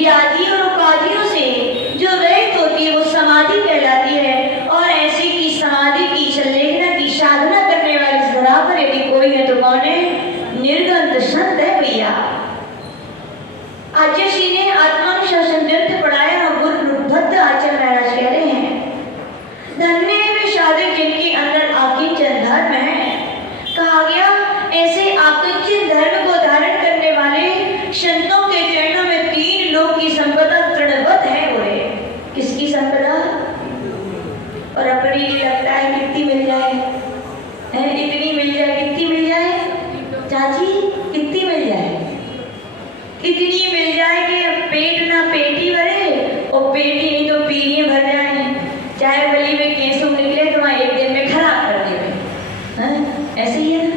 व्याधि और उपाधियों से जो रहित होती है वो समाधि कहलाती है। और ऐसी की समाधि की संलेखना की साधना करने वाले इस धरा पर यदि कोई है तो कौन है? निर्गंत संत है भैया। आचार्य श्री ने आत्मानुशासन ग्रंथ पढ़ाया और गुरुभद्र आचार्य महाराज कह रहे हैं, धन्य वे साधक जिनके अंदर आकिंचन धर्म है। कहा गया ऐसे आकिंचन धर्म को धारण करने वाले संतों के चरणों में 3 लोक की संपदा तृणवत है। वो है किसकी संपदा? और अपने लिए लगता है कितनी मिल जाए, है इतनी मिल जाए, कितनी मिल जाए चाची, कितनी मिल जाए, इतनी मिल जाए कि पेट ना पेटी भरे और पेटी नहीं तो पीढ़ियां भर जाए। चाहे गली में केसों निकले तो वहां एक दिन में खराब कर देवे। ऐसे ही है ना,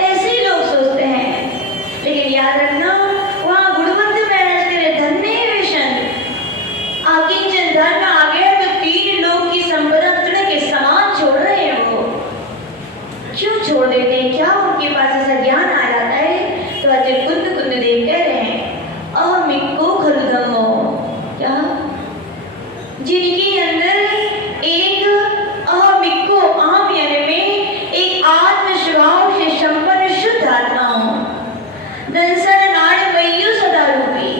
ऐसे ही लोग सोचते हैं। लेकिन याद रखना वहां गुरुवंत महाराज के धन्य विषण आकिंचन धर्म आ गया तो 3 लोग की संपदा तृण के समान छोड़ रहे हैं। वो क्यों छोड़ देते हैं? क्या उनके पास ऐसा ज्ञान आ जाता है? तो अजय कुंद देव कह रहे हैं अहमिको खरुधमो, क्या जिनके अंदर एक अहमिको, अहम यानी में एक आत्म स्वभाव से संपन्न शुद्ध आत्मा हो, दंसन नाड़ मय्यु सदा रूपी,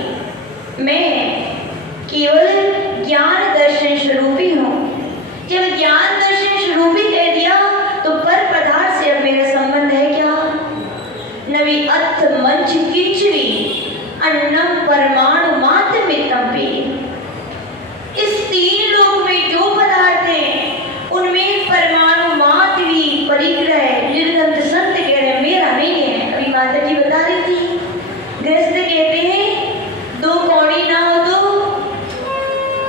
मैं केवल ज्ञान दर्शन स्वरूपी हूँ। जब ज्ञान दर्शन स्वरूपी कह दिया तो पर पदार्थ से अब मेरा संबंध है क्या? नवी अथ मंच किचरी अन्नम परमाणु मात्र मितंपी। इस 3 लोक में जो पदार्थ हैं उनमें परमाणु मात्र भी परिग्रह निर्गंत संत कह रहे हैं मेरा नहीं है। अभी माता जी बता रही थी, गृहस्थ कहते हैं 2 कौड़ी ना हो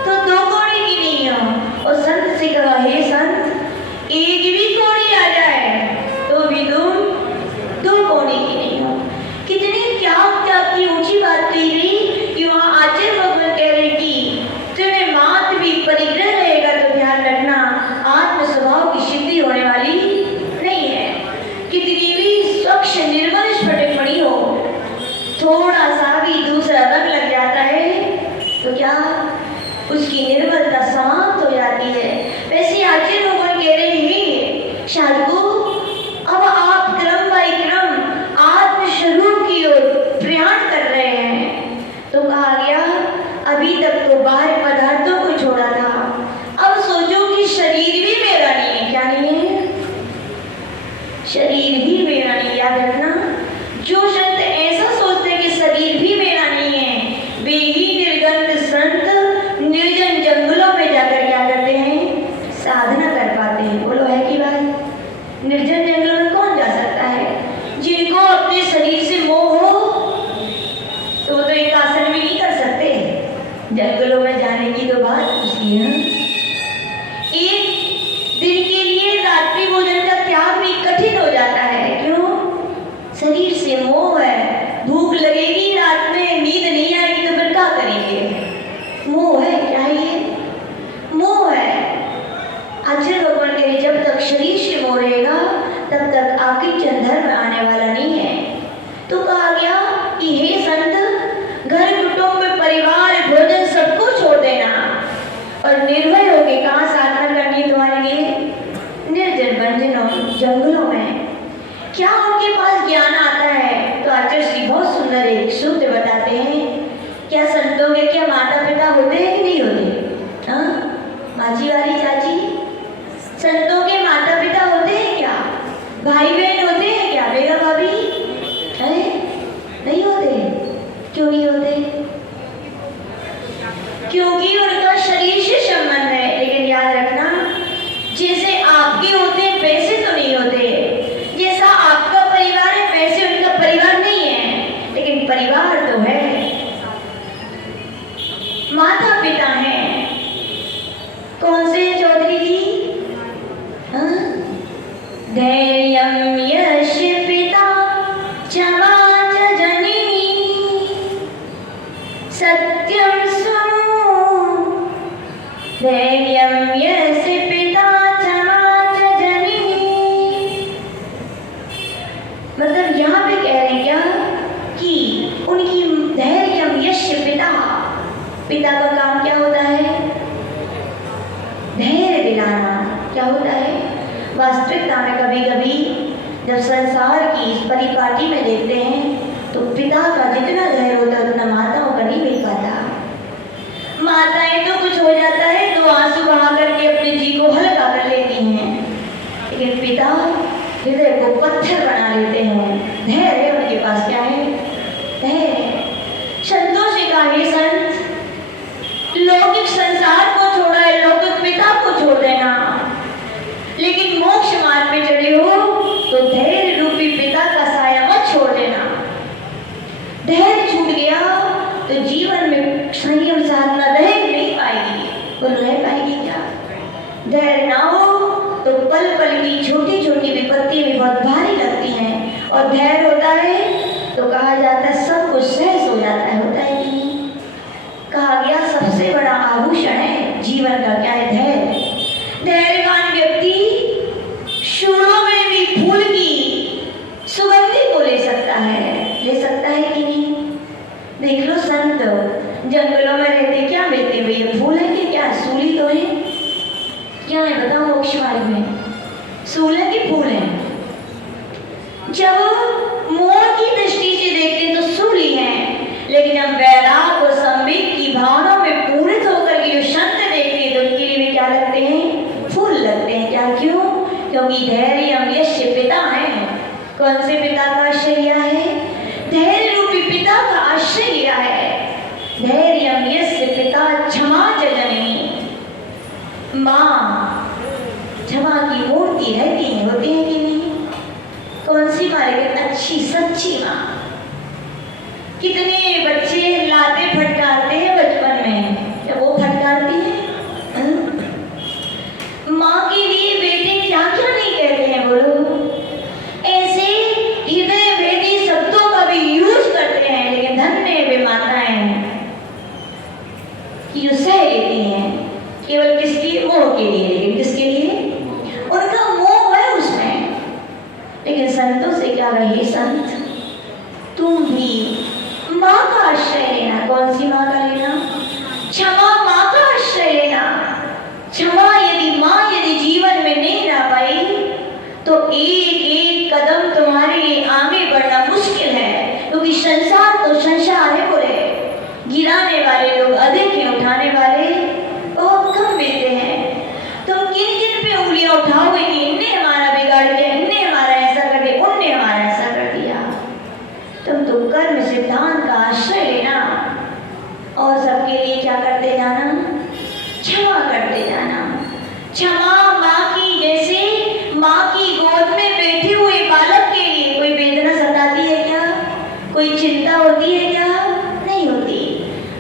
तो 2 कौड़ी की नहीं हो। और संत से कहा हे संत एक भी कौड़ी आ जाए तो भी तुम 2 कौड़ी की नहीं हो। कितनी त्याग की ऊंची बात कही गई कि वहां आचार्य भगवान कह रहे कि तुम्हें मात्र भी परिग्रह रहेगा तो ध्यान रखना आत्म स्वभाव की सिद्धि होने वाली नहीं है। कितनी भी स्वच्छ निर्मल स्फटिक मणि हो, थोड़ा सा भी दूसरा रंग लग जाता है तो क्या उसकी निर्मलता समाप्त हो जाती है। वैसे आचार्य भगवान कह रहे हैं साधु अब आप क्रम बाई क्रम आत्मस्वरूप की ओर प्रयाण कर रहे हैं। तो कहा गया अभी तक तो बाहर पदार्थों को छोड़ा था, अब सोचो कि शरीर भी मेरा नहीं है। क्या नहीं है? शरीर भी मेरा नहीं। याद रखना जो संत ऐसा सोचते हैं कि शरीर भी मेरा नहीं है वे ही निर्गंत संत निर्जन जंगलों में जाकर क्या करते हैं? साधना कर पाते हैं। बोलो है कि बात? निर्जन जंगलों में कौन जा सकता है? जिनको अपने शरीर से मोह हो तो वो तो एक आसन भी नहीं कर सकते। जंगलों में जाने की तो बात पूछी है। एक दिन के लिए रात्रि भोजन का त्याग भी कठिन हो जाता है। क्यों? शरीर से मोह है। भूख लगेगी रात में, नींद नहीं आएगी तो फिर क्या करेंगे? मोह है। क्या है ये? मोह है। आचार्य भगवान कहे जब तक शरीर से मोह रहेगा तब तक आकिंचन धर्म आने वाला नहीं है। तो कहा गया कि हे संत घर कुटुंब परिवार भोजन सबको छोड़ देना और निर्भय होकर कहाँ साधना करनी तुम्हारे लिए? निर्जन बंजनों जंगलों में। क्या उनके पास ज्ञान आता है? तो आचार्य श्री बहुत सुंदर एक सूत्र बताते हैं। क्या संतों के क्या माता पिता होते हैं कि नहीं होते? हाँ माची वाली चाची, संतों के माता पिता होते हैं क्या? भाई बहन होते हैं क्या? बेगा भाभी है? नहीं होते। क्यों नहीं होते? क्योंकि उनका शरीर से संबंध है। लेकिन याद रखना जैसे आपके होते हैं वैसे तो नहीं होते। जैसा आपका परिवार है वैसे उनका परिवार नहीं है, लेकिन परिवार तो है। माता पिता हैं। कौन से चौधरी जी? धैर्यं यस्य पिता क्षमा च जननी सत्यं सुनो। धैर्यं यस्य पिता क्षमा च जननी। मतलब यहाँ पे कह रहे हैं क्या कि उनकी धैर्यं यस्य पिता पिता का काम क्या होता है? धैर्य दिलाना। क्या होता है? वास्तविकता में कभी कभी जब संसार की इस परिपाटी में देखते हैं तो पिता का जितना धैर्य होता है उतना माताओं का नहीं मिल पाता। माताएं तो कुछ हो जाता है तो आंसू बहा करके अपने जी को हल्का कर लेती हैं, लेकिन पिता हृदय को पत्थर बना लेते हैं। धैर्य उनके पास क्या है? धैर्य। संतों से कहा, हे संत, लौकिक संसार को छोड़ा है, लौकिक पिता को छोड़ देना, लेकिन मोक्ष मार्ग में चढ़े हो तो धैर्य रूपी पिता का साया मत छोड़ देना। धैर्य छूट गया तो जीवन में संयम साधना रह नहीं पाएगी। और रह पाएगी क्या? धैर्य ना हो तो पल पल की छोटी छोटी विपत्तियां भी बहुत भारी लगती हैं, और धैर्य होता है तो कहा जाता है सब कुछ सहज हो जाता है। होता है कि नहीं? कहा गया सबसे बड़ा आभूषण है जीवन का क्या है? धैर्य। धैर्यवान व्यक्ति शूलों में भी फूल की सुगंधी को ले सकता है। ले सकता है कि नहीं? देख लो संत जंगलों में रहते, क्या मिलते भैया? फूल है कि क्या? सूली तो है। क्या है बताओ? मोक्ष मार्ग में सूल है कि फूल है? जब मोह की दृष्टि से देखते तो सूली है, लेकिन हम वैराग और संवेग की भावना में पूरित होकर के जो संत देखते हैं तो उनके लिए भी क्या लगते हैं? फूल लगते हैं। क्या? क्यों? क्योंकि धैर्य हम यश्य पिता हैं। कौन से पिता का आश्रय लिया है? धैर्य रूपी पिता का आश्रय लिया है। धैर्य हम यश्य पिता क्षमा जननी। माँ क्षमा की मूर्ति रहती है। होती है कि नहीं? कौन सी माँ? लेकिन अच्छी सच्ची माँ। कितने बच्चे लाते फटकारते हैं बचपन में, जब वो फटकारती है माँ के लिए बेटे क्या क्या नहीं कहते हैं, बोलो। ऐसे हृदय भेदी शब्दों का भी यूज करते हैं, लेकिन धन्य वे माताएं कि जो सह लेती हैं। केवल किसके? मोह के लिए। लेकिन किसके लिए? उनका मोह है उसमें। लेकिन संतों से क्या रही? संत तुम भी माँ का आश्रय लेना। कौन सी माँ का लेना? क्षमा माँ का आश्रय लेना। क्षमा यदि जीवन में नहीं ला पाई तो एक एक कदम तुम्हारे लिए आगे बढ़ना मुश्किल है, क्योंकि संसार तो संसार है। बोले गिराने वाले लोग अधिक हैं, उठाने वाले बहुत कम मिलते हैं। तुम किन किन पे उंगलियां उठाओगे कि इनने हमारा बिगाड़ दिया, इनने हमारा ऐसा कर दिया, उनने हमारा ऐसा कर दिया। तुम तो कर्म सिद्धांत का आश्रय लेना और सबके लिए क्या करते जाना? क्षमा करते जाना। क्षमा माँ की, जैसे माँ की गोद में बैठे हुए बालक के लिए कोई वेदना सताती है क्या? कोई चिंता होती है क्या? नहीं होती।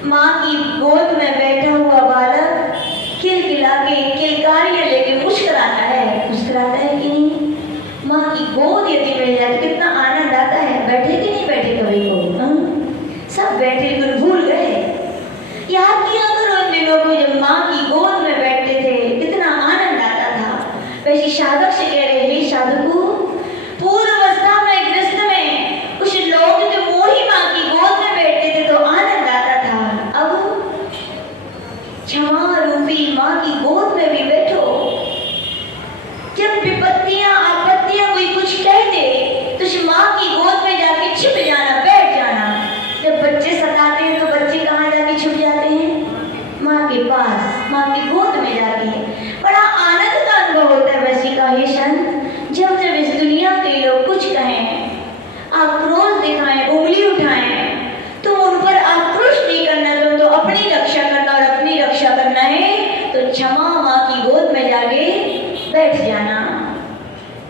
माँ की गोद में बैठा हुआ बालक खिलखिला के किलकारियां लेके मुस्कुराता है। मुस्कुराता है कि नहीं? माँ की गोद यदि मिल जाए तो कितना आनंद आता है। बैठे कि नहीं बैठे कभी को? सब बैठे बिल्कुल भूल गए। याद किया करो उन दिनों को जब माँ की गोद में बैठते थे, कितना आनंद आता था। वैसे साधक से कह रहे हैं, साधु पूर्व अवस्था में गृहस्थ में कुछ लोग जो मोही माँ की गोद में बैठते थे तो आनंद आता था। अब क्षमा रूपी माँ की गोद में भी बैठो। जब विपत्तियां आपत्तियां कोई कुछ कह दे तो उस माँ की गोद में जाके छिप जाना, बैठ जाना। जब बच्चे सताते हैं तो बच्चे कहाँ जाके छुप जाते हैं? माँ के पास, माँ की गोद में जाके। बड़ा आनंद का अनुभव होता है। वैसे का ये संत जब जब इस दुनिया के लोग कुछ कहें, आक्रोश दिखाएं, उंगली उठाएं, तो उन पर आक्रोश नहीं करना, तो अपनी रक्षा करना। और अपनी रक्षा करना है तो क्षमा माँ की गोद में जाके बैठ जाना।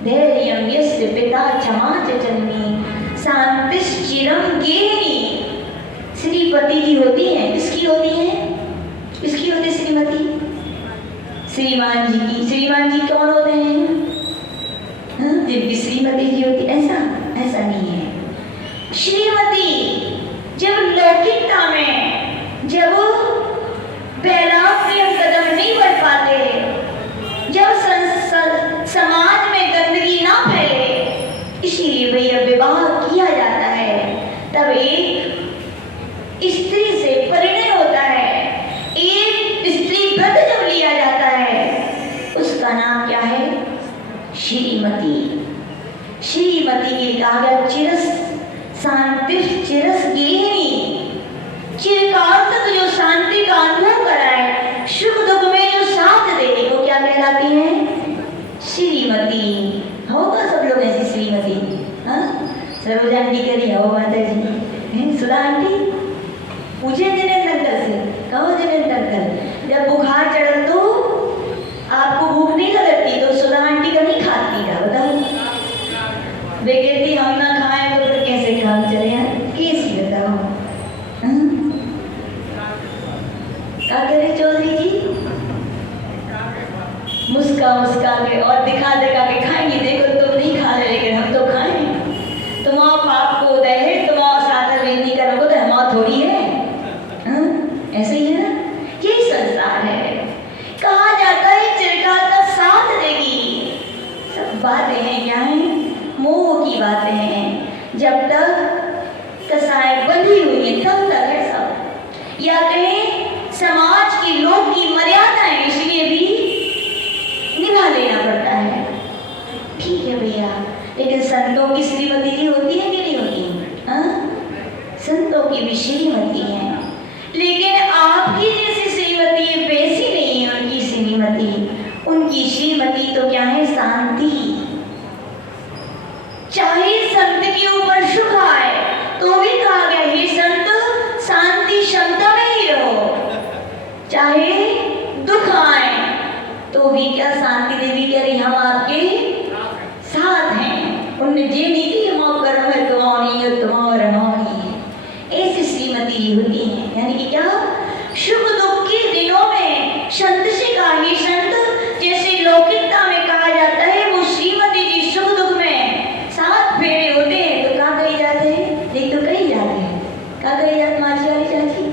धैर्यं यस्य पिता क्षमा च जननी शांतिश्चिरं गेहिनी। श्रीपति जी होती है, किसकी होती है? किसकी होती है श्रीमती? श्रीमान जी की। श्रीमान जी कौन होते हैं? जिनकी श्रीमती जी होती। ऐसा नहीं है। श्रीमती जब लौकिकता में, जब वैराग में हम कदम नहीं बढ़ पाते, जब समाज में गंदगी ना फैले, इसीलिए भैया विवाह किया जाता है। तब एक स्त्री से परिणय होता है। श्रीमती होगा, सब लोग ऐसी श्रीमती। हाँ, सरोजा आंटी करी हो माता जी, सुधा आंटी पूछे दिनेंद्र अंकल से, कहो दिनेंद्र अंकल जब बुखार चढ़ तो आपको भूख नहीं लगती तो सुधा आंटी का नहीं खाती का, बताओ। वे कहती हम ना खाएं तो फिर कैसे काम चले यार, कैसी बताओ। क्या कह रहे चौधरी जी, मुस्का मुस्का के और दिखा दिखा के खाएंगे, देखो तुम नहीं खा रहे लेकिन हम तो खाएं। तुम आप पाप को उदय है, तुम और साधन नहीं करोगे तो हम थोड़ी है। ऐसे ही है ना, यही संसार है। कहा जाता है चिरकाल का साथ देगी। सब बातें हैं क्या है, मोह की बातें हैं। जब तक कसाई बंधी हुई है तब तक है सब, या कहें समाज की लोग की मर्यादाएं इसलिए भी निभा लेना पड़ता है। ठीक है भैया, लेकिन संतों की श्रीमती जी होती है कि नहीं होती? हाँ, संतों की भी श्रीमती है, लेकिन आपकी जैसी श्रीमती वैसी नहीं है उनकी श्रीमती। उनकी श्रीमती तो क्या है, शांति। चाहे संत के ऊपर सुख आए तो भी कहा गया हे संत शांति क्षमता में ही रहो, चाहे दुख आए तो भी क्या शांति देवी कह रही हम आपके साथ हैं। उनने जे नहीं की हम कर्म है तुम्हारी है तुम्हारा हमारी है, ऐसी श्रीमती होती है। यानी कि क्या, सुख दुख के दिनों में संत से कहा हे संत, जैसे लौकिकता में कहा जाता है वो श्रीमती जी सुख दुख में साथ फेरे होते हैं, तो कहाँ कही जाते हैं, एक तो कही जाते हैं, कहाँ कही जाते माची वाली चाची,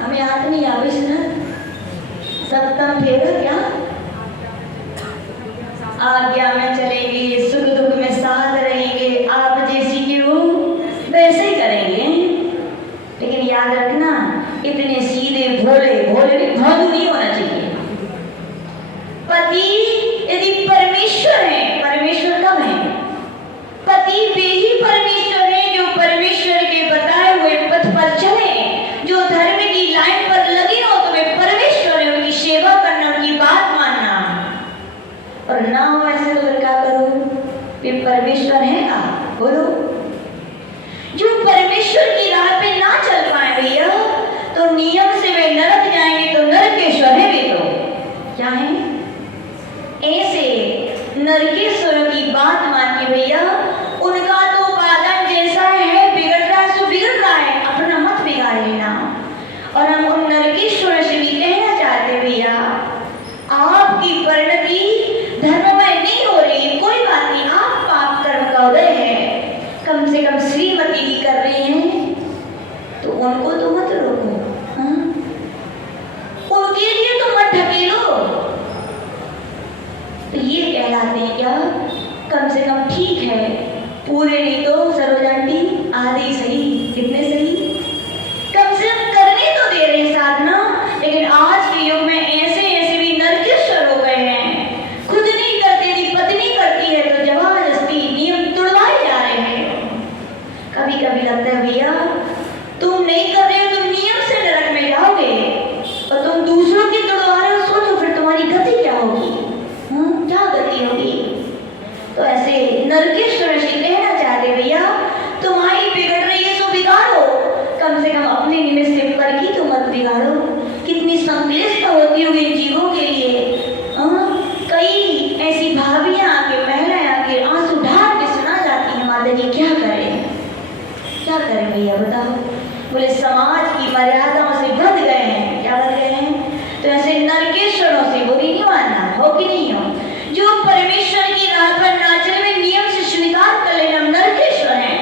हमें हाथ नहीं आवे सुना सप्तम फेरा क्या, आज्ञा में चलेंगे, सुख दुख में साथ रहेंगे, आप जैसी की हो वैसे ही करेंगे। लेकिन याद रखना, इतने सीधे भोले भोले भोलू नहीं होना चाहिए। पति यदि परमेश्वर है, परमेश्वर कब है, पति वे ही परमेश्वर है जो परमेश्वर के बताए हुए पथ पर चले, जो धर्म की लाइन पर लगे हो, तो वे परमेश्वर है, उनकी सेवा करना, उनकी बात मानना। और ना हो ऐसे तो फिर क्या करो, वे परमेश्वर है का बोलो। जो परमेश्वर की राह पे ना चल पाए भैया, तो नियम से वे नरक जाएंगे, तो नरकेश्वर है वे तो क्या है। ऐसे नरकेश्वर की बात मान के भैया, उनका तो उपादान जैसा है, बिगड़ रहा है सो बिगड़ रहा है, अपना मत बिगाड़ लेना। और हम उन नरकेश्वर से भी कहना चाहते भैया, आपकी परिणति धर्ममय नहीं हो रही, कोई बात नहीं, आप पाप कर्म का उदय है, कम से कम श्रीमती जी कर रही हैं तो उनको तो मत रोको, उनके लिए तो मत ढकेलो। तो ये कहलाते हैं क्या, कम से कम ठीक है, पूरे नहीं तो सरोजा आंटी आधे सही, कितने सही, कम से कम करने तो दे रहे साधना। लेकिन आज के युग में ऐसे ऐसे भी नरकेश्वर हो गए हैं, खुद नहीं करते थी, पत्नी करती है तो जबरदस्ती नियम तोड़वाए जा रहे हैं। कभी कभी लगता है भैया तुम नहीं कर रहे हो, तुम नियम से नरक में जाओगे, और तुम दूसरों की तोड़वा रहे हो, सोचो फिर तुम्हारी गति क्या होगी, क्या गति होगी। तो ऐसे नरकेश्वर से कहना चाहते भैया, तुम्हारी बिगड़ रही है सो बिगाड़ो, कम से कम अपने निमित्त से कर की तो मत बिगाड़ो। कितनी संक्लिष्ट होती होगी इन जीवों के लिए। कई ऐसी भाभियां आके महिलाएं आके आंसू ढाल के सुना जाती हैं, माता जी क्या करें, क्या करें भैया बताओ। बोले समाज की मर्यादाओं से बंध गए हैं, क्या बंध गए हैं, तो ऐसे नरकेश्वरों से बुरी नहीं मानना, हो कि नहीं हो। जो परमेश्वर की राह पर ना चले, वे नियम से स्वीकार कर लेना, नरकेश्वर हैं।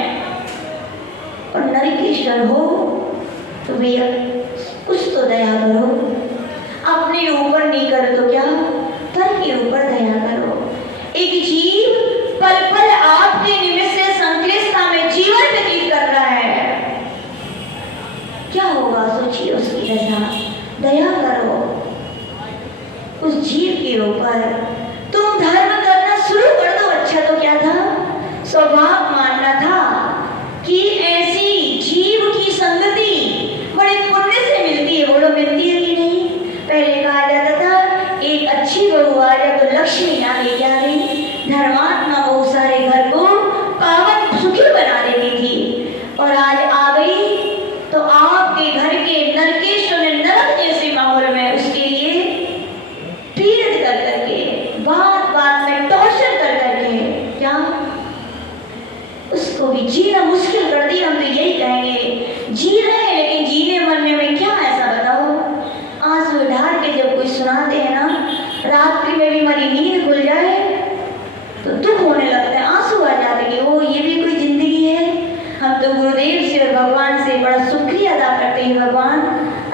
और नरकेश्वर हो तो भैया कुछ तो दया करो, अपने ऊपर नहीं करो तो क्या, पर के ऊपर दया करो। एक जीव पल पल आपके निमित्त से संक्लिष्टता में जीवन व्यतीत कर रहा है, क्या होगा सोचिए उसकी दशा। दया करो उस जीव के ऊपर। तुम धर्म करना शुरू कर दो, अच्छा तो क्या था, स्वभाव मानना था कि ऐसी जीव की संगति बड़े पुण्य से मिलती है, बोलो मिलती है कि नहीं। पहले कहा जाता था एक अच्छी बहू आ जाए तो लक्ष्मी आ गई, क्या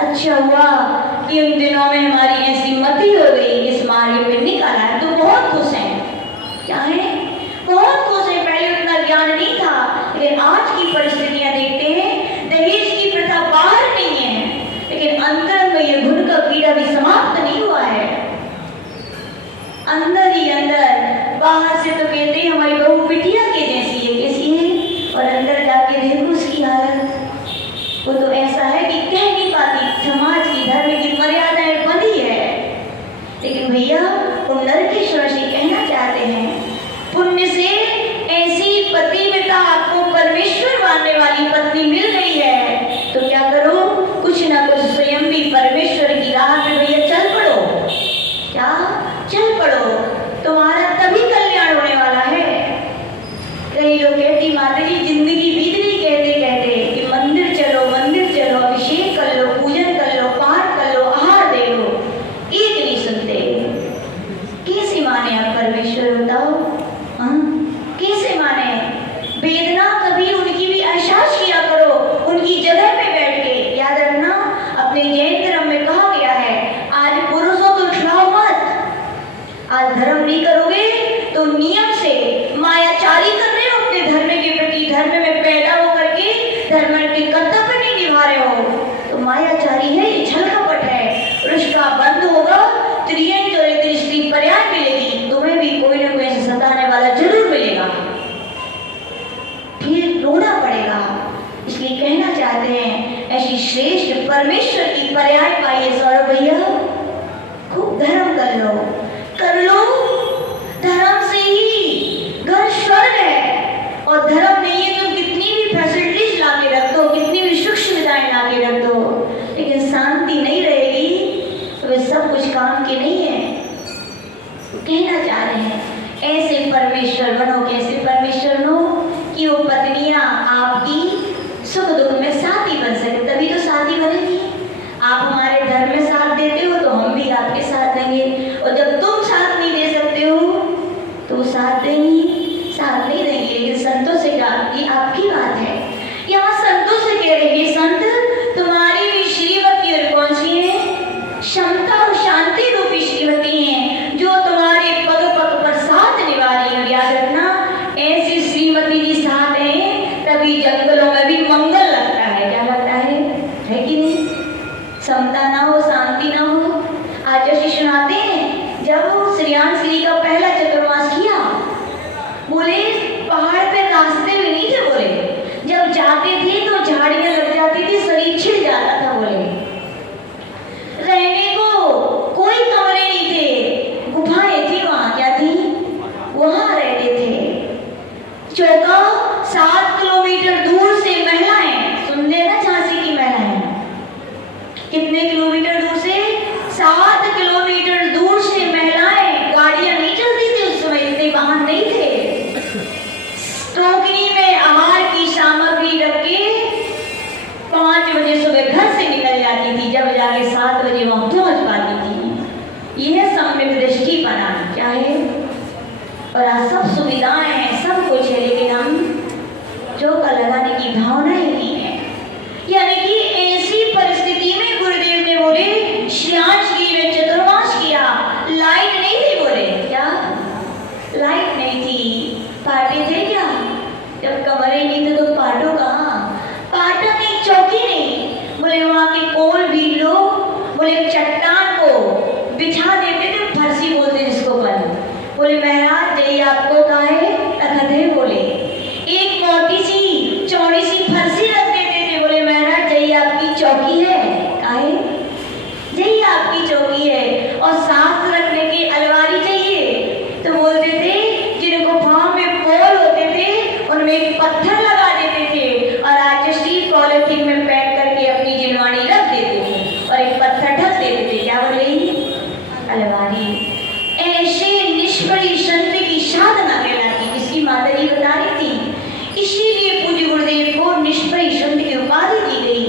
अच्छा हुआ कि उन दिनों में हमारी ऐसी मति हो गई, इस मार्ग में निकाला है। तो बहुत खुश हैं। क्या है? बहुत खुश हैं। पहले उतना ज्ञान नहीं था, लेकिन आज की परिस्थितियां देखते हैं, दहेज की प्रथा बाहर नहीं है, लेकिन अंदर में ये घुन का कीड़ा भी समाप्त नहीं हुआ है। अंदर ही अंदर, बाहर से तो कहते हैं हमारी बहू बिटिया के जैसी है, कैसी है, और अंदर जाके देखो उसकी हालत, वो तो ऐसा है कि कह नहीं पाती। समाज की धर्म की मर्यादाएं बंधी है। लेकिन भैया वो नरकेश्वर से कहना चाहते हैं, पुण्य से ऐसी पतिव्रता आपको परमेश्वर मानने वाली पत्नी मिल गई है, तो क्या करो, कुछ ना कुछ स्वयं भी परमेश्वर की राह में भैया चल पड़ो। क्या? चल पड़ो, तुम्हारा तभी कल्याण होने वाला है। कई लोग कहती माता जी जिंदगी बीत गई कहते कहते कि मंदिर चलो, अभिषेक कर लो, पूजन कर लो, पाठ कर लो, आहार दे लो, एक नहीं सुनते। कैसे माने आप परमेश्वर, बताओ? कैसे माने? वेदना कभी उनकी भी एहसास किया करो, उनकी जगह पे बैठ के। याद रखना, अपने जैन धर्म में कहा गया है, आज पुरुषों को उठाओ मत। आज धर्म नहीं करोगे तो नियम से मायाचारी कर रहे हो अपने धर्म के प्रति। धर्म में पैदा होकर के धर्म के कर्तव्य नहीं निभा रहे हो तो मायाचारी है, ये छल कपट है। और उसका बंद होगा, त्रियंग और स्त्री पर्याय मिलेगी, तुम्हें भी कोई ना कोई सताने वाला जरूर मिलेगा, फिर रोना पड़ेगा। इसलिए कहना चाहते हैं, ऐसी श्रेष्ठ परमेश्वर की पर्याय पाइए सौरभ भैया। खूब धर्म कर लो, धर्म से ही घर स्वर्ग है। और धर्म नहीं है तो कितनी भी फैसिलिटीज ला के रख दो, कितनी भी सुख सुविधाएं ला के रख दो, लेकिन शांति नहीं रहेगी तो वे सब कुछ काम के नहीं है। तो कहना चाह रहे हैं, ऐसे परमेश्वर बनो। कैसे परमेश्वर बनो कि वो पत्नियां आपकी सुख दुख में साथी बन सके, तभी तो साथी बनेगी। आप हमारे धर्म में साथ देते हो तो हम भी आपके साथ देंगे, और जब तुम साथ नहीं दे सकते हो तो साथ देंगी, साथ नहीं देंगे। लेकिन संतों से ये आपकी बात है। यहाँ संतों से कह रहे हैं, संत तुम्हारी भी श्रीमती और कौन सी है? क्षमता और शांति रूपी श्रीमती है, जो तुम्हारे पग पग पर साथ निभा रही है। याद रखना, ऐसी श्रीमती जी साथ है तभी जंगलों में भी मंगल लगता है। क्या लगता है कि नहीं? क्षमता ना हो, शांति ना हो। आज जो सुनाते हैं, जब श्रीयान श्री का पहला चतुर्मास किया, बोले पहाड़ पे रास्ते भी नहीं थे, बोले जब जाते थे तो झाड़ियां लग जाती थी, शरीर छिड़ जाता था, बोले रहने को कोई कमरे नहीं थे, गुफाएं थी वहां। क्या थी? वहां रहते थे। चौका 7 किलोमीटर दूर से महिलाएं, सुन लेना, झांसी की महिलाएं, कितने किलोमीटर दूर से? 7 किलोमीटर दूर से महिलाएं, गाड़ियां नहीं चलती थी उस समय, इतने वाहन नहीं थे। टोकरी में आहार की सामग्री रख के 5 बजे सुबह घर से निकल जाती थी, जब जाके 7 बजे वहां पहुंच पाती थी। यह सम्यक दृष्टि बनाना। क्या है? और आज सब सुविधाएं हैं, सब कुछ है, लेकिन हम चौका लगाने की भावना ही नहीं है। यानी कि ऐसी परिस्थिति में गुरुदेव ने बोले, श्रीयान श्री में चतुर्मास किया, लाइट नहीं थी, बोले क्या? लाइट नहीं थी। पाटे थे क्या? जब कमरे नहीं थे तो पाटो कहाँ? पाटा नहीं, चौकी नहीं। बोले वहां के कोल भी लो, बोले चट्टान को बिछा देते थे, फरसी बोलते जिसको बन। बोले महाराज जय आपको काहे रखत है, बोले एक मोटी सी चौड़ी सी फरसी रख देते थे। बोले महाराज जय आपकी चौकी है, काहे? जय आपकी चौकी है। और सांस रखने की अलमारी चाहिए, तो बोलते थे जिन गुफाओं में पोल होते थे उनमें एक पत्थर लगा देते थे, और राजश्री पॉलिथीन में पैक करके अपनी जिनवाणी रख देते थे और एक पत्थर ढक देते थे। क्या बोल रही? अलमारी। ऐसे निष्परी संत की साधना कहलाती, जिसकी माता जी बता रही थी। इसीलिए पूज्य गुरुदेव को निष्परी संत की उपाधि दी गई।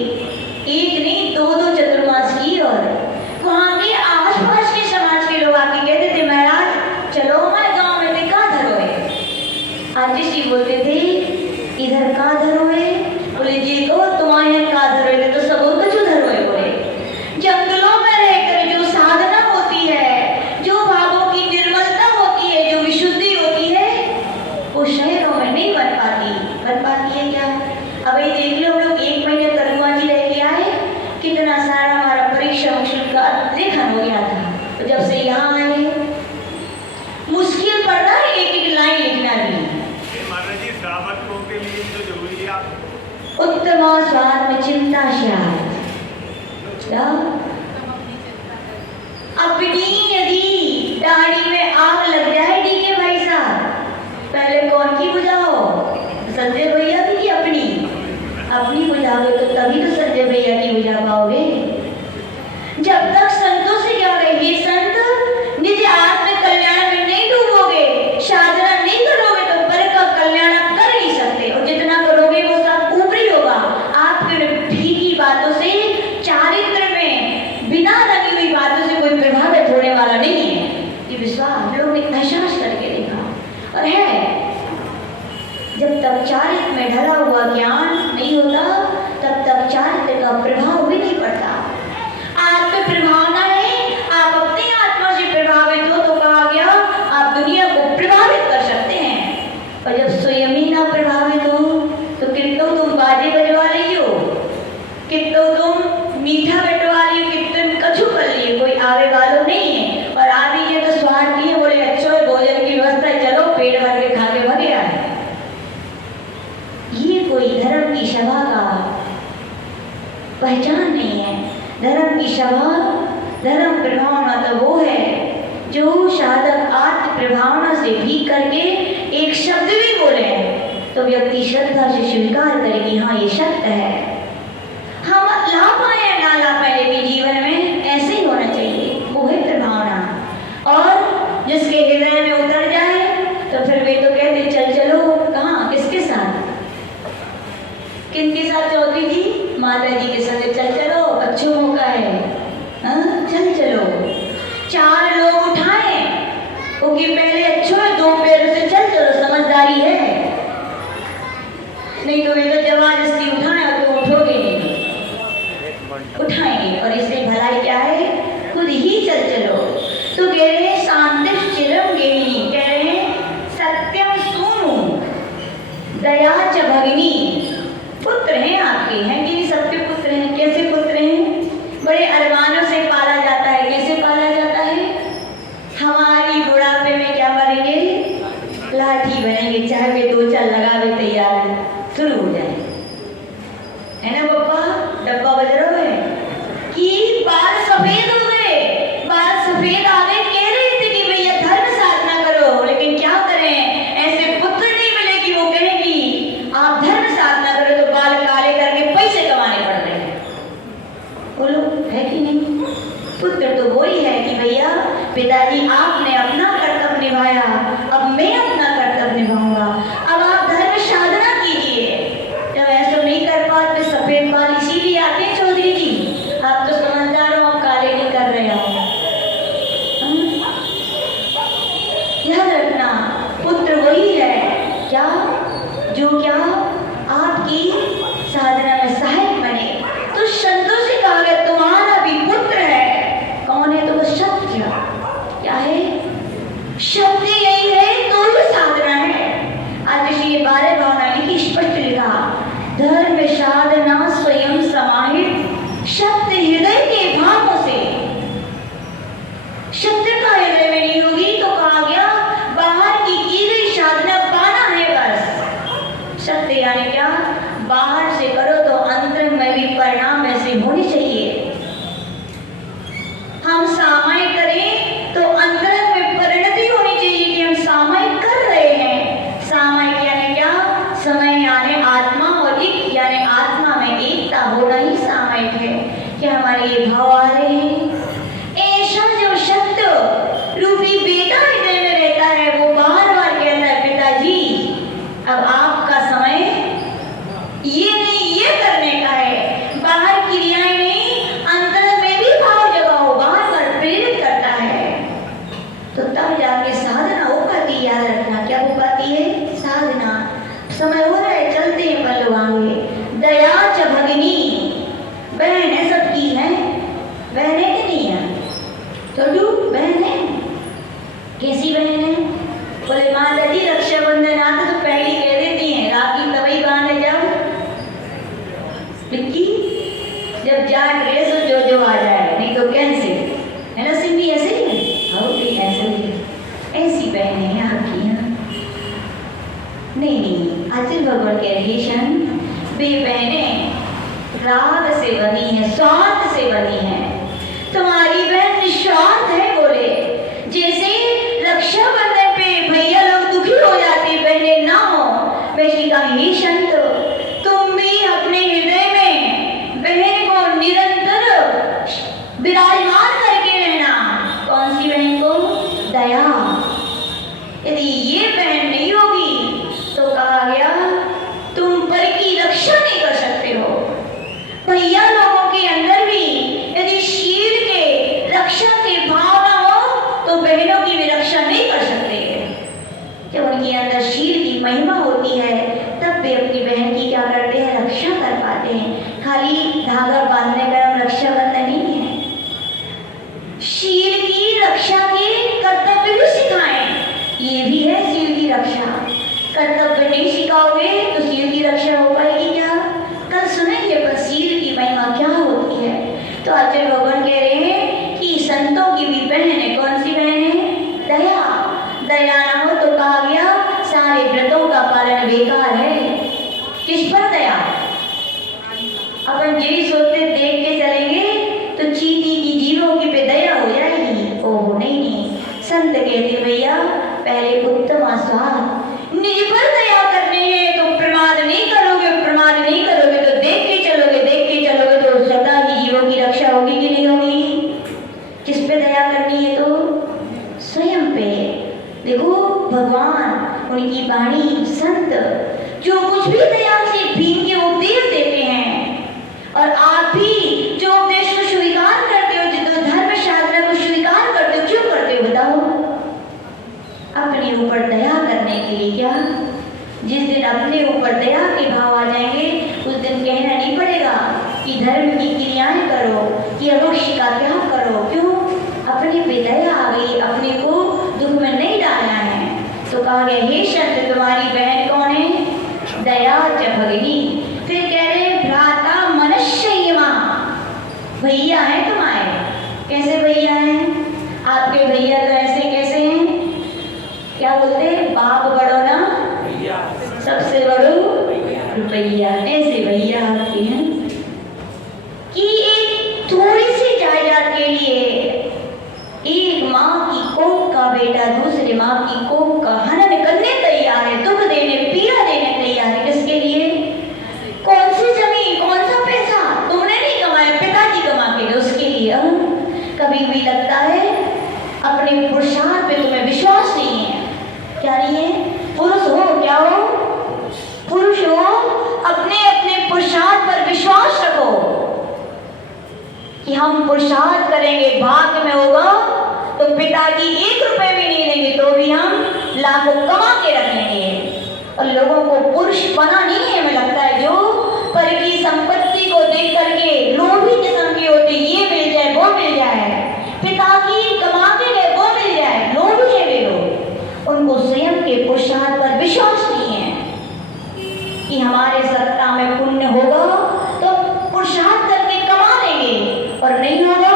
एक नहीं, 2-2 चतुर्मास की। और वहां के आसपास के समाज के लोग आके कहते थे, महाराज चलो हमारे गांव में ते का धरो है। आज जी बोलते थे, इधर का धरो है? बोले जी को तुम्हारे यहाँ का धरो है, तो सब कछु धरो है। लेखन हो गया था। तो जब से यहाँ आए मुश्किल पड़ रहा है एक एक लाइन लिखना भी। महाराज जी श्रावकों के लिए तो जरूरी है उत्तम स्वाद में चिंता शायद अपनी यदि दाढ़ी में आग लग जाए डीके भाई साहब, पहले कौन की बुझाओ? संजय भैया की कि अपनी बुझाओगे तो तभी तो संजय भैया की बुझा पाओगे। जब तक संतों से क्या कहे, संत निज आत्म कल्याण में नहीं डूबोगे, साधना नहीं करोगे तो पर का कल्याण कर नहीं सकते, और जितना करोगे वो सब ऊपरी होगा। आपके भीगी बातों से, चारित्र में बिना लगी हुई बातों से कोई प्रभावित होने वाला नहीं है। ये विश्वास हम लोग ने एहसास करके देखा। और है जब तक चारित्र में ढला हुआ ज्ञान नहीं होता तब तक चारित्र का प्रभाव भी नहीं पड़ता। आप पे प्रभावना है, आप अपनी आत्मा से प्रभावित हो तो कहा गया आप दुनिया को प्रभावित कर सकते हैं। और जब स्वयं ही ना प्रभावित हो तो कितनों तुम बाजे बजवा रही हो, कितनों तुम मीठा बटवा रही हो, कितने कछु कर लिए, कोई आवे वालों नहीं है। और आ भी है तो स्वाद नहीं है, बोले अच्छा भोजन की व्यवस्था है, चलो पेट भर के खा के भगे आए। ये कोई धर्म की सभा का पहचान नहीं है। धर्म की सभा, धर्म प्रभावना तो वो है जो साधक आत्म प्रभावना से भी करके एक शब्द भी बोले तो व्यक्ति श्रद्धा से स्वीकार करे कि हाँ ये सत्य है। हम ला पाए या ना ला पाए लेकिन जीवन में ऐसे ही होना चाहिए, वो है प्रभावना। और जिसके हृदय में उतर जाए तो फिर वे तो कहते चल चलो, कहाँ किसके साथ, किनके साथ चौधरी जी? माता जी के साथ चल चलो, अच्छा मौका है, चल चलो। चार लोग उठाए क्योंकि पहले अच्छो है, दो पैरों से चल चलो, समझदारी है। नहीं तो वे तो जबरदस्ती उठाए और तुम उठोगे नहीं, उठाएंगे। और इससे भलाई क्या है, खुद ही चल चलो। तो कह रहे हैं शांति चिरम गेहिनी, कह रहे हैं सत्यम सुनु दया च भगिनी। पुत्र हैं आपके, हैं कि नहीं? सबके पुत्र हैं। कैसे पुत्र हैं? बड़े अरमानों से पाला जाता है। कैसे पाला जाता है? हमारी बुढ़ापे में क्या बनेंगे? लाठी बनेंगे, चाहे वे दो चार लगावे तैयार है, शुरू हो जाए, है ना पापा? डब्बा बज रहा है कि बाल सफेद हो गए, बाल सफेद आ गए, कह रहे थे कि भैया धर्म साधना करो, लेकिन क्या करें, ऐसे पुत्र नहीं मिले कि वो कहे कि आप धर्म साधना करो तो बाल काले करके पैसे कमाने पड़ रहे हैं। बोलो है कि नहीं? पुत्र तो वही है कि भैया पिताजी आपने अपना कर्तव्य निभाया, अब मैं अपना कर्तव्य निभाऊंगा, अब आप धर्म साधना कीजिए। जब ऐसा नहीं कर पाते सफेद बाल इसीलिए आते हैं चौधरी जी, आप तो समझदार हो, आप काले नहीं कर रहे हो। याद रखना पुत्र वही है क्या जो क्या आपकी साधना में सहायक बने। तो संतों से कहा गया तुम्हारा भी पुत्र है। कौन है? तो वो सत्य। क्या है? शब्द यही है तो ये साधना है। आज ये 12 भावना लिखी, स्पष्ट लिखा, धर्म साधना स्वयं समाहित शब्द हृदय के भावों से। शब्द का हृदय में नहीं होगी तो कहा गया बाहर की गई साधना पाना है बस। सत्य यानी क्या? बाहर से करो तो अंतर में भी परिणाम ऐसे होने चाहिए। हम सामायिक करें तो अंतर में परिणति होनी चाहिए कि हम सामायिक कर रहे हैं। सामायिक यानी क्या? समय यानी आत्मा और एक यानी आत्मा में एकता होना ही सामायिक है। कि हमारे ये भाव आ रहे हैं। ऐसा जो शब्द रूपी बेटा हृदय में रहता है वो बार बार कहता है पिताजी अब आपका समय ये नहीं ये करने का है। बाहर क्रियाएं नहीं, अंतर में भी भाव जगाओ, बार बार प्रेरित करता है। तो तब जाके साधना हो पाती। याद रखना क्या हो पाती है? साधना। समय हो रहा है, चलते हैं पल्लू आगे। दया च भगिनी, बहन है सबकी है, बहन है कि नहीं है? छोटू बहन है, कैसी बहन है? बोले माता जी रक्षाबंधन आता तो पहली कह देती हैं राखी तभी बांधे जब विक्की जब जाट रहे सो जो आ जाए, नहीं तो कैंसिल है ना। सिंह भी ऐसे ही है, ओके ऐसे ही है, ऐसी बहनें हैं आपकी यहाँ। नहीं, आचार्य भगवान कह रहे हैं वे बहनें राग से बनी है, स्वार्थ से बनी है। तुम्हारी बहन निस्वार्थ है। बोले जैसे रक्षाबंधन पे भैया लोग दुखी हो जाते बहनें ना हो, वैसे कहा हे संत तुम भी अपने हृदय में बहन को निरंतर विराजमान करके रहना। कौन सी बहन को? दया। यदि ये बहन नहीं होगी तो कहा गया तुम पर की रक्षा नहीं कर सकते हो। भैया लोगों के अंदर भी यदि शील के रक्षा के भाव ना हो तो बहनों की भी रक्षा नहीं कर सकते। जब उनके अंदर शील की महिमा होती है तब वे अपनी बहन की क्या करते हैं? रक्षा कर पाते हैं। खाली धागा बांधने का नाम रक्षाबंधन नहीं है। शील की रक्षा के कर्तव्य भी सिखाएं, ये भी है शील की रक्षा। कर्तव्य नहीं सिखाओगे तो शील की रक्षा हो पाएगी क्या? कल सुनेंगे पर शील की महिमा क्या होती है। तो आचार्य भगवान कह रहे हैं कि संतों की भी बहन है। कौन सी बहन है? दया। दया ना हो तो कहा गया सारे व्रतों का पालन बेकार है। किस पर दया? अपन यही सोचते देख के चलेंगे तो चींटी की जीवों की पे दया हो जाएगी। ओह नहीं, संत कहते भैया पहले उत्तम आस्वाद निज पर दया करनी है तो प्रमाद नहीं करोगे, प्रमाद नहीं करोगे तो देख के चलोगे, देख के चलोगे तो सदा ही जीवों की रक्षा होगी कि नहीं होगी? किस पे दया करनी है? तो स्वयं पे। देखो भगवान उनकी वाणी संत जो कुछ भी दया से भीम के उपदेश देते हैं और आप भी जो उपदेश को स्वीकार करते हो, जो धर्म शास्त्र को स्वीकार करते हो, क्यों करते हो बताओ? अपने ऊपर दया करने के लिए। क्या जिस दिन अपने ऊपर दया के भाव आ जाएंगे उस दिन कहना नहीं पड़ेगा कि धर्म की क्रियाएं करो, कि अवश्य का त्याग करो। क्यों? अपने पे दया आ गई, अपने को दुख में नहीं डालना है। तो कहा गया हे संत तुम्हारी बहन कौन है? दया च भगिनी। फिर कह रहे भ्राता मनस्यमा, भैया है तुम्हारे। कैसे भैया हैं? आपके भैया तो ऐसे कैसे हैं? क्या बोलते हैं? बाप बड़ो ना सबसे बड़ो रुपया। ऐसे भैया आपके हैं कि एक थोड़ी सी जायदाद के लिए एक माँ की कोख का बेटा दूसरे माँ की कोख का हनन करने तैयार है, दुख देने पीड़ा देने तैयार है। किसके लिए? कौन सी जमीन, कौन सा पैसा तुमने नहीं कमाया, पिताजी कमा के गए, उसके लिए। कभी भी लगता है अपने पुरुषार्थ पे तुम्हें विश्वास नहीं है। क्या नहीं है? पुरुष हो, क्या हो? पुरुष हो, अपने अपने पुरुषार्थ पर विश्वास रखो कि हम पुरुषार्थ करेंगे, भाग्य में होगा तो पिताजी 1 रुपए भी नहीं देंगे तो भी हम लाखों कमा के रखेंगे। और लोगों को पुरुष बना नहीं है, हमें लगता है जो पर की संपत्ति को देख करके लोभी किस्म के होते, ये मिल जाए वो मिल जाए, पिता की कमा के गए वो मिल जाए, लोभी है वे लोग। उनको स्वयं के पुरुषार्थ पर विश्वास नहीं है कि हमारे सत्ता में पुण्य होगा तो पुरुषार्थ करके कमा लेंगे, और नहीं होगा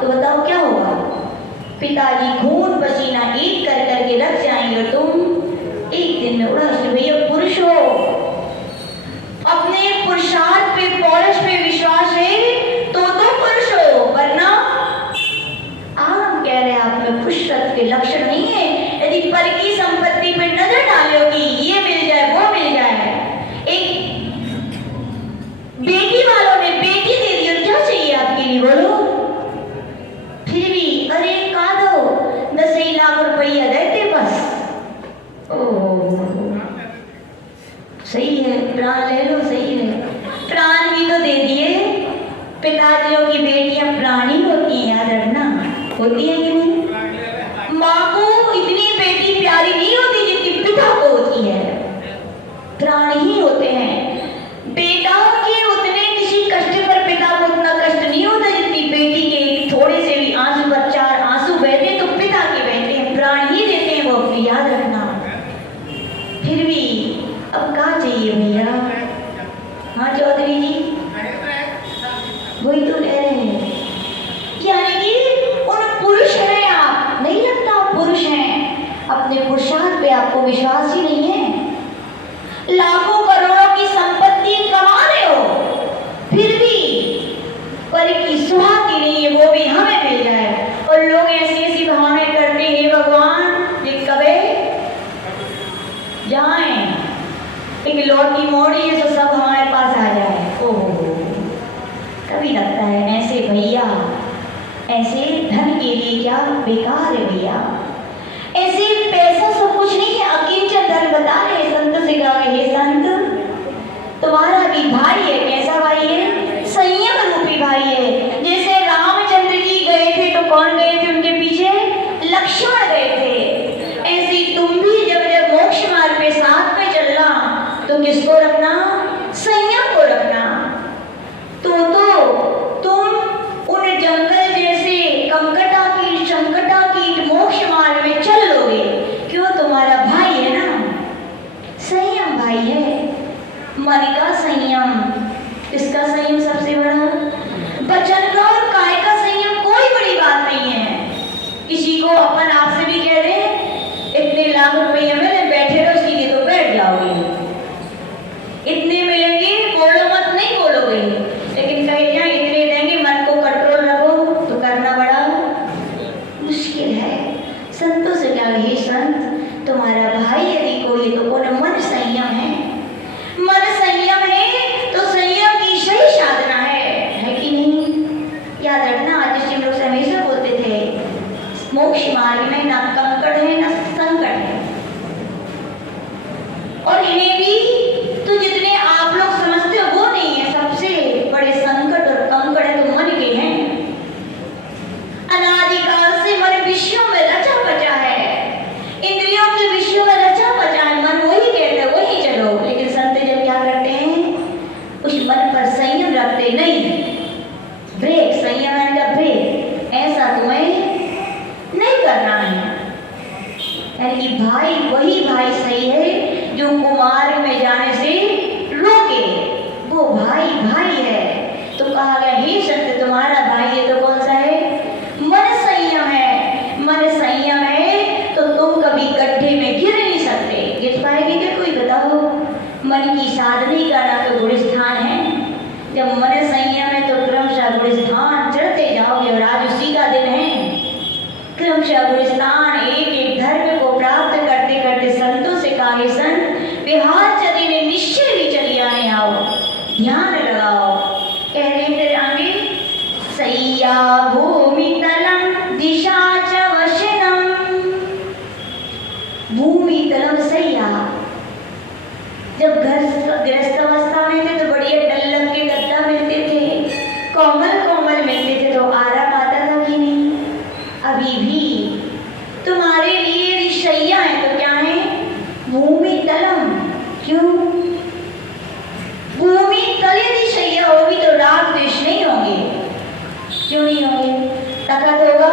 तो बताओ क्या होगा? पिताजी खून पसीना एक कर करके रख जाएंगे और तुम एक दिन में उड़ा। भैया पुरुष हो, अपने पुरुषार्थ पे पौरुष पे विश्वास है तो पुरुष हो, वरना आप कह रहे हैं आप में पुरुषत्व के लक्षण नहीं है। यदि पर की संपत्ति पे नजर डालोगी, ये मिल जाए वो मिल जाए। एक बेटी वालों ने बेटी दे दी और क्या चाहिए आपके लिए बोलो? फिर भी अरे का दो 10 लाख रुपया देते बस। सही है, प्राण ले लो, सही है, प्राण भी तो दे दिए। पिताजियों की बेटियां प्राणी होती हैं, याद रखना, होती है कि नहीं? माँ को इतनी बेटी प्यारी नहीं होती जितनी पिता को होती है। प्राण ही होते हैं। बेटा के उतने किसी कष्ट पर पिता को उतना कष्ट नहीं होता जितनी बेटी के थोड़े से भी आंसू पर 4 आंसू बहते तो पिता के बहते हैं, प्राण ही देते हैं वो, याद रखना। फिर भी अब क्या चाहिए भैया? हाँ चौधरी जी, वही तो कह रहे हैं क्या को विश्वास ही नहीं है। लाखों करोड़ों की संपत्ति कमा रहे हो, फिर भी पर की सुहाती नहीं है, वो भी हमें मिल जाए। और लोग ऐसी ऐसी भावनाएं करते हैं, भगवान ये कबे जाए, एक लौट की मोड़ी है तो सब हमारे पास आ जाए। ओहो, कभी लगता है ऐसे भैया, ऐसे धन के लिए क्या बेकार है भैया, ऐसे पैसा सब कुछ नहीं है। अकिंचन धन बता रहे संत से कहा, हे संत तुम्हारा भी भाई है, कैसा भाई है? संयम रूपी भाई है। जैसे रामचंद्र जी गए थे तो कौन गए थे उनके पीछे? लक्ष्मण गए थे। ऐसे तुम भी जब जब मोक्ष मार्ग पे साथ में चलना तो किसको रखना? संयम को रखना। तो तुम उन जंगल जैसे कंकटाकीट संकटाकीट मोक्ष मार्ग में चल लोगे, क्यों? तुम्हारा भाई है ना, संयम भाई है। मन का संयम, इसका संयम सबसे बड़ा, वचन का और काय का संयम कोई बड़ी बात नहीं है। किसी को अपन आपसे भी कह रहे इतने लाख रुपये मिले, बैठे रहो सीधे तो बैठ जाओगे, इतने मिलेंगे बोलो मत, नहीं बोलोगे। लेकिन कहे जाए इतने देंगे, मन को कंट्रोल रखो, तो करना बड़ा मुश्किल है। संतों से क्या, हे संत तुम्हारा भाई यदि कोई तो कौन? मन संयम है। मन संयम है तो संयम की सही साधना है कि नहीं? याद रखना, आदित्य लोग से हमेशा बोलते थे मोक्ष मार्ग में ना कंकड़ है ना संकट है। और इन्हें भी तो जितने आप लोग समझते हो वो नहीं है, सबसे बड़े संकट और कंकड़ है तो मन के हैं। अनादिकाल से मन विषयों में रचा बचा है, इंद्रियों के विषयों में रचा बचा है। मन वही कहते हैं वही चलो। लेकिन संत जब क्या करते हैं, उस मन पर संयम रखते नहीं, ब्रेक, संयम का ब्रेक, ऐसा तुम्हें नहीं करना है। यानी कि भाई वही भाई सही है जो कुमार में जाने से रोके, वो भाई भाई है। तो कहा गया, हे संत तुम्हारा भाई है तो कौन सा है? मन संयम है। मन संयम है तो तुम कभी गड्ढे में गिर नहीं सकते। गिर पाएगी क्या कोई? बताओ। मन की साधनी का ना तो गुणस्थान है। जब मन संयम है तो क्रमशः गुणस्थान चढ़ते जाओगे। और आज उसी का दिन है, क्रमशः गुणस्थान एक एक धर्म को प्राप्त करते करते संतों से कहा, हे संत बिहार चली ने निश्चय भी चली आने आओ, ध्यान लगाओ। कह रहे फिर आगे, सैया भूमि तलम दिशा च वशनम। भूमि तलम सैया, जब गृहस्थ अवस्था में थे तो बढ़िया डल्लम के गद्दा मिलते थे, कोमल कोमल मिलते थे, तो आराम आता था कि नहीं? अभी भी तुम्हारे लिए रिशैया है तो क्या है? भूमि तलम। क्यों? भूमि तले रिशैया होगी तो राग द्वेष नहीं होंगे। क्यों नहीं होंगे? ताकत होगा,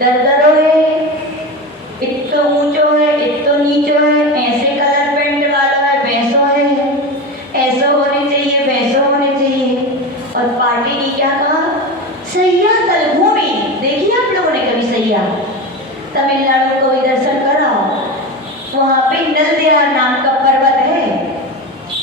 दरदरो है, इतो ऊंचो है, इतो नीचो है, ऐसे कलर पेंट वाला है, वैसो है, ऐसो होने चाहिए, वैसो होने चाहिए। और पार्टी ने क्या कहा? सैया तल भूमि। देखिए आप लोगों ने कभी सैया? तमिलनाडु को भी दर्शन कराओ, वहां पे नलदेयार नाम का पर्वत है।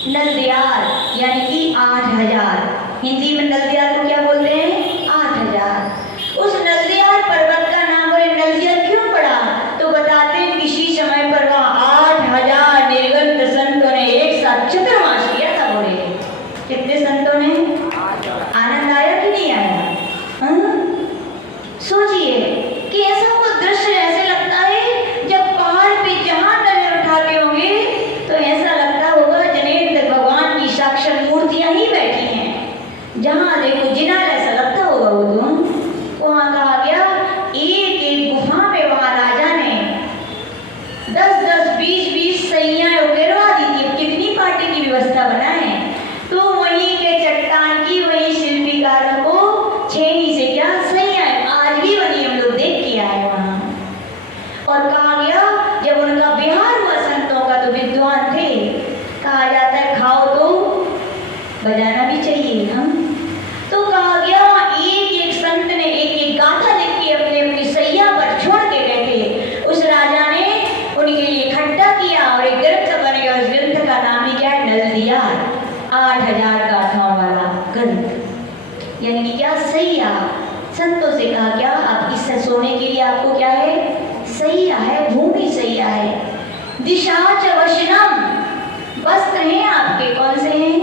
नलदेयार यानी कि 8000, हिंदी में नलदेयार को क्या बोलते हैं? 8000। उस नलदेयार पर्वत का नाम बोले नलदेयार क्यों पड़ा? तो बताते हैं किसी समय पर वहां 8000 निर्गंध संतों ने एक साथ चतुर्मास किया था। बोले कितने संतों ने? आनंद आया कि नहीं आया? सोचिए कि ऐसा वो दृश्य ऐसे लगता है जब पहाड़ पे जहां नजर उठाते होंगे तो ऐसा लगता होगा जनेन्द्र भगवान की साक्षात मूर्तियां ही बैठी हैं। सैया, संतों से कहा क्या आप इससे सोने के लिए आपको क्या है, सैया है, भूमि सैया है। दिशा च वशनम, वस्त्र हैं आपके, कौन से हैं?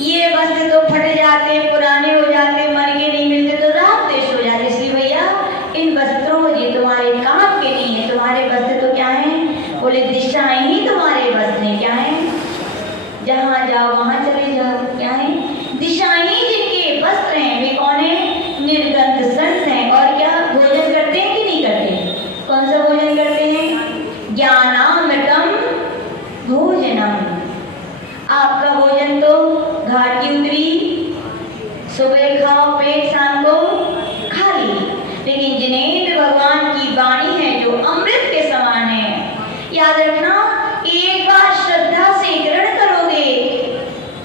ये वस्त्र तो फट जाते, पुराने हो जाते, मन के नहीं मिलते तो रात देश हो जाते, इसलिए भैया इन वस्त्रों ये तुम्हारे काम के नहीं है। तुम्हारे वस्त्र तो क्या है? बोले दिशाएं ही तुम्हारे वस्त्र हैं। क्या है? जहाँ जाओ वहाँ चले जाओ। क्या है? दिशाएं जिनके वस्त्र हैं वे कौन है? निर्गंध संत हैं। और क्या भोजन करते हैं कि नहीं करते? कौन सा भोजन करते हैं? ज्ञानामृतम भोजनम। आपका भोजन तो घाट की उतरी, सुबह खाओ पेट, शाम को खाली। लेकिन जिनेंद्र भगवान की वाणी है जो अमृत के समान है। याद रखना, एक बार श्रद्धा से ग्रहण करोगे,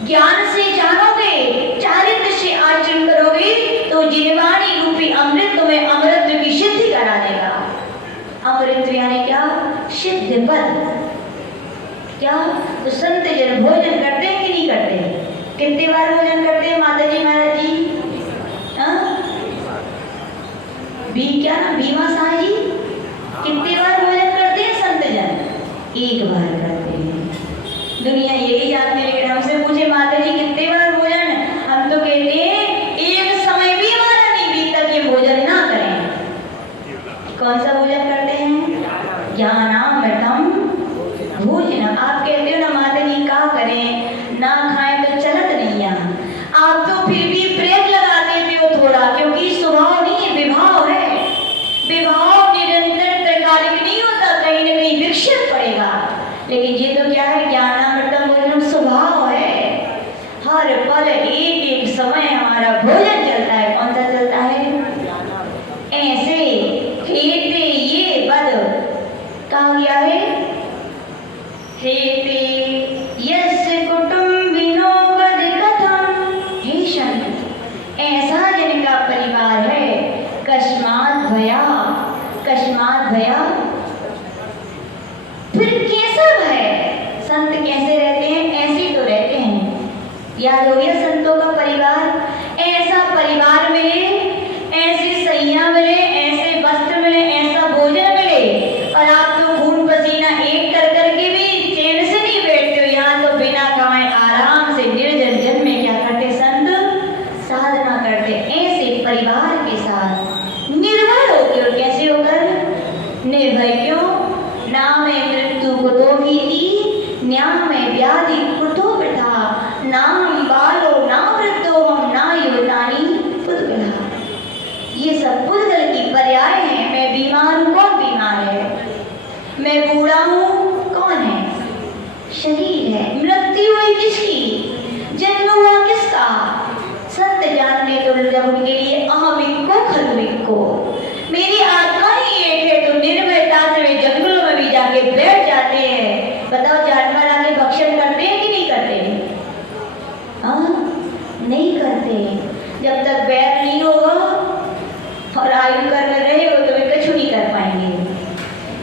ज्ञान से जानोगे, चारित्र से आचरण करोगे तो जिनवाणी रूपी अमृत तुम्हें अमृत की सिद्धि करा देगा। अमृत यानी क्या? सिद्ध पद। क्या तो संत जन भोजन करते हैं कि नहीं करते? कितने बार भोजन करते हैं माता जी महाराज जी? क्या ना भीमा शाह जी कितने बार भोजन करते हैं संत जन? एक बार करते हैं। दुनिया यही जानती है, लेकिन हमसे पूछे माता जी कितने बार भोजन, हम तो कहते हैं एक समय भी हमारा नहीं बीतता कि भोजन ना करें। कौन सा भोजन करते हैं? ज्ञानामृतम भोजनम। आप कहते हो ना माता जी क्या करें, ना खाएं तो चलत नहीं यहाँ। आप तो फिर भी ब्रेक लगा देते हो थोड़ा, क्योंकि स्वभाव नहीं है, विभाव है। विभाव निरंतर त्रैकालिक नहीं होता, कहीं ना कहीं विक्षेप पड़ेगा। लेकिन ये तो क्या है? ज्ञानामृतम भोजनम स्वभाव है। हर पल एक एक समय हमारा भोजन चलता है। कौन सा चलता है? ऐसे हेते ये पद कहा गया है, हेते यस्य कुटुम्बिनो वद कथम। हे शंकर, ऐसा जिनका परिवार है, कस्मात् भया, कस्मात् भया, फिर कैसा भय? संत कैसे रहते हैं? ऐसे तो रहते हैं। याद हो गया संतों का परिवार। ऐसा परिवार मिले, ऐसी सैया मिले, ऐसे वस्त्र मिले, ऐसा भोजन मिले, और आप तो खून पसीना एक कर करके भी चैन से नहीं बैठते हो। यहाँ तो बिना खाए आराम से निर्जन जन में क्या करते संत? साधना करते। ऐसे परिवार के साथ निर्भय होकर, और कैसे होकर? निर्भय क्यों? नाम मृत्यु कुतो भीति, न्याम व्याधि कुतो वृथा, नाम बालो ना वृद्धो हम ना युवतानी पुद्गला। ये सब पुद्गल की पर्याय हैं। मैं बीमार हूँ, कौन बीमार है? मैं बूढ़ा हूँ, कौन है? शरीर है। मृत्यु हुई किसकी? जन्म हुआ किसका? संत जानते तो जब उनके लिए अहमिको खलुको, मेरी आत्मा ही एक है, तो निर्भयता से वे जंगलों में भी जाके बैठ जाते हैं। बताओ जानवर आके भक्षण करते हैं कि नहीं करते? नहीं करते। जब तक बैर नहीं होगा और आयु कर रहे हो तो वे कुछ नहीं कर पाएंगे।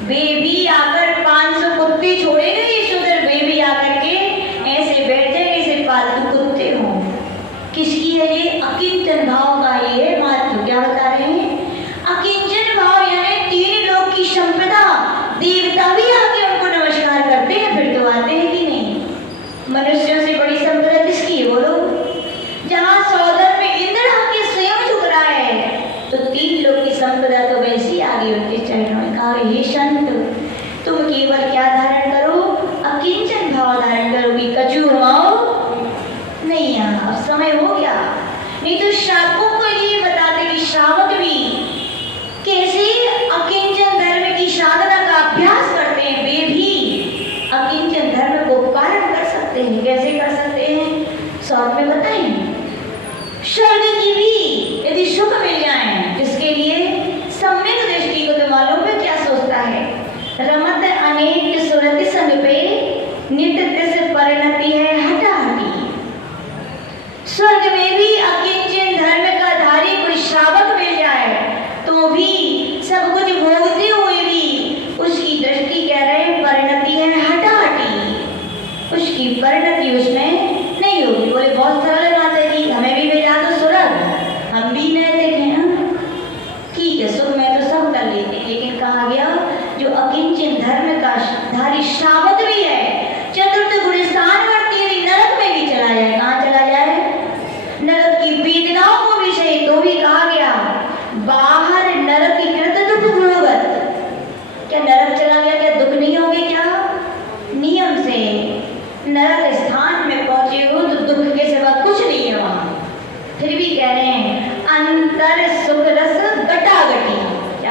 वे भी आकर 500 कुत्ते छोड़ेंगे ईश्वर, वे भी आकर के ऐसे बैठ जाएंगे जैसे पालतू कुत्ते हों। किसकी है ये? अकिंचन भाव का ये है महत्व। क्या बता रहे हैं? अकिंचन भाव यानी 3 लोक की संपदा। देवता भी आके उनको नमस्कार करते हैं, फिर तो आते हैं कि नहीं? मनुष्यों से बड़ी संपदा किसकी है बोलो? जहाँ सौदर में इंद्र आके स्वयं झुक रहा है, तो 3 लोक की संपदा तो वैसी आ गई उनके चरणों में। कहा हे संत, तुम केवल क्या धारण करो? अकिंचन भाव धारण करो कि कछु हमाओ नहीं। यहाँ अब समय हो गया, नहीं तो श्रावकों को ये बताते कि श्रावक भी कैसे अकिंचन धर्म की साधना का अभ्यास करते हैं, वे भी अकिंचन धर्म को पालन कर सकते हैं। कैसे कर सकते हैं? शॉर्ट में बताएंगे। स्वर्ग की भी यदि सुख मिल जाए, जिसके लिए सम्यक दृष्टि को तो मालूम है क्या सोचता है? रमत अनेक सुरति संग पे नित्य से परिणति है हटाहटी। स्वर्ग में भी अकिंचन धर्म का धारी कोई श्रावक मिल जाए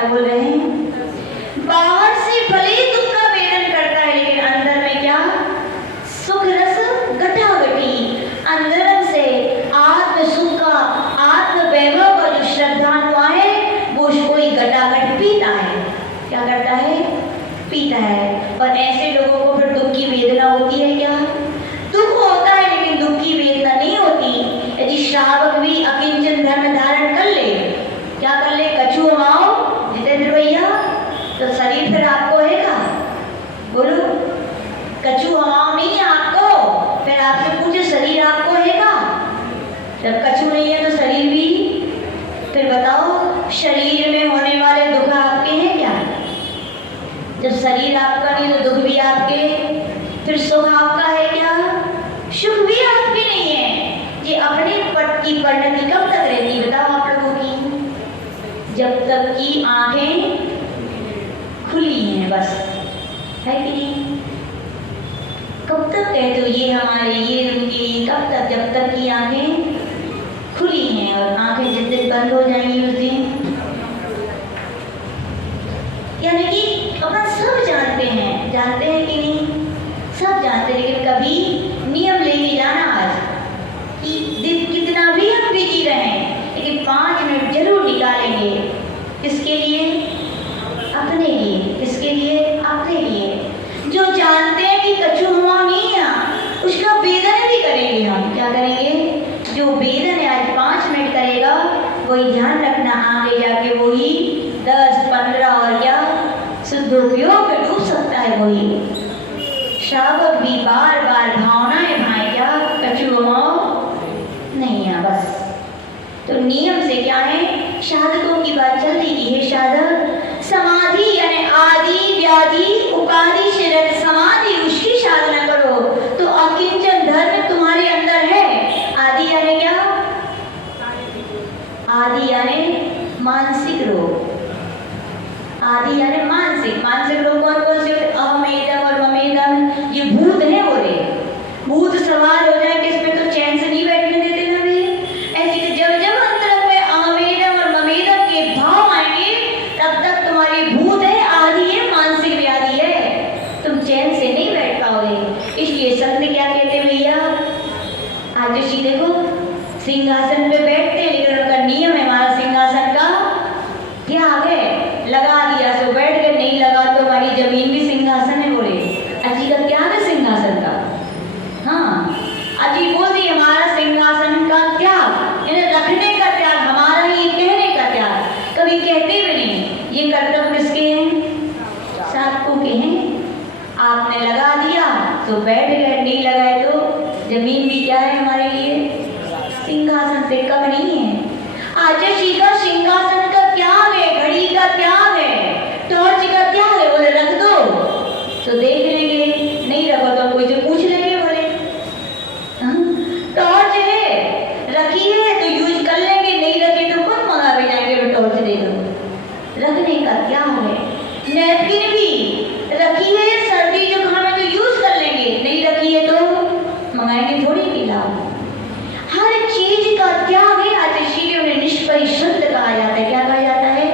क्या बोल रहे हैं? बाहर से भले ही दुख का वेदन करता है, लेकिन अंदर में क्या? सुख रस गठागटी। अंदर से आत्म सुख का, आत्म वैभव का जो श्रद्धालु है वो उसको ही गटागट पीता है। क्या करता है? पीता है। और ऐसे लोगों को फिर दुख की वेदना होती है क्या? दुख होता है लेकिन दुख की वेदना नहीं होती। यदि श्रावक भी अकिंचन धर्म धारण कर ले, क्या कर ले? कछु हमाओ जितेंद्र भैया, तो शरीर फिर आपको हैगा? बोलो, कछु हमाओ नहीं है आपको, फिर आपसे पूछे शरीर आपको हैगा? जब कछु नहीं है तो शरीर भी, फिर बताओ शरीर में होने वाले दुख आपके हैं क्या? जब शरीर आपका नहीं तो दुख भी आपके, फिर सुख आपका है क्या? सुख भी आपके नहीं है। ये अपने पट की परिणति कब तक रहती बताओ आप लोगों की? जब तक की आंखें खुली हैं, बस, है कि नहीं? कब तक कहते हो ये हमारे, ये उनके, कब तक? जब तक की आंखें खुली हैं। और आंखें जिस दिन बंद हो जाएंगी उस दिन, यानी कि अपन सब जानते हैं कि नहीं? सब जानते, लेकिन कभी नियम लेके जाना आज कि दिन कितना भी हम बिजी रहें, लेकिन 5 मिनट जरूर निकालेंगे। किसके लिए? अपने लिए। किसके लिए? अपने लिए। जो जानते हैं कि कछु हुआ नहीं है, उसका वेदन भी करेंगे हम। क्या करेंगे? जो वेदन है आज 5 मिनट करेगा, वही ध्यान रखना आगे जाके वही 10, 15 और क्या शुद्धोपयोग में डूब सकता है। वही श्रावक भी बार बार भावनाएं भाई क्या कछु हमाओ नहीं है, बस। तो नियम से क्या है? साधकों की बात चल रही कि हे साधक, समाधि यानी आदि व्याधि उपाधि से रहित समाधि, उसकी साधना करो तो अकिंचन धर्म तुम्हारे अंदर है। आदि यानी क्या? आदि यानी मानसिक रोग। आदि यानी मानसिक रोग कौन कौन से? अहमेदम और ममेदम, ये भूत है। बोले भूत सवार हो जाए किसमें तो चैन से नहीं बैठने देते ना वे। ऐसे कि जब जब अंतरंग में अहमेदम और ममेदम के भाव आएंगे, तब तक तुम्हारी भूत है, आदि है, मानसिक व्याधि है, तुम चैन से नहीं बैठ पाओगे। इसलिए संत क्या कहते भैया? आज ऋषि देखो सिंहासन पे बैठते हैं, लेकिन उनका नियम है हमारा सिंहासन का त्याग है। लगा दिया सो बैठ गए, नहीं लगा तो हमारी जमीन भी सिंहासन है। बोले अजी का त्याग है सिंहासन का। हाँ, अजी बोलती हमारा सिंहासन का त्याग, इन्हें रखने का त्याग, हमारा ही कहने का त्याग। कभी कहते भी नहीं। ये कर्तव्य किसके हैं? साधकों के हैं। आपने लगा दिया तो बैठ गए, नहीं लगाए तो जमीन भी क्या है हमारे लिए? सिंहासन से कम नहीं है। आज ऋषि का सिंहासन का त्याग है, घड़ी का त्याग है, टॉर्च का त्याग है। बोले रख दो तो देख लेंगे, नहीं रखो तो कोई से पूछ लेंगे। बोले टॉर्च है, रखी है तो यूज कर लेंगे, नहीं रखे तो कौन मंगा भी जाएंगे तो टॉर्च दे दो। रखने का त्याग है। नैपकिन भी रखी है, सर्दी जुकाम है तो यूज कर लेंगे, नहीं रखी है तो मंगाएंगे थोड़ी पिलाओ। हर चीज का त्याग है। आज इसीलिए उन्हें निष्परिशुद्ध कहा जाता है। क्या कहा जाता है?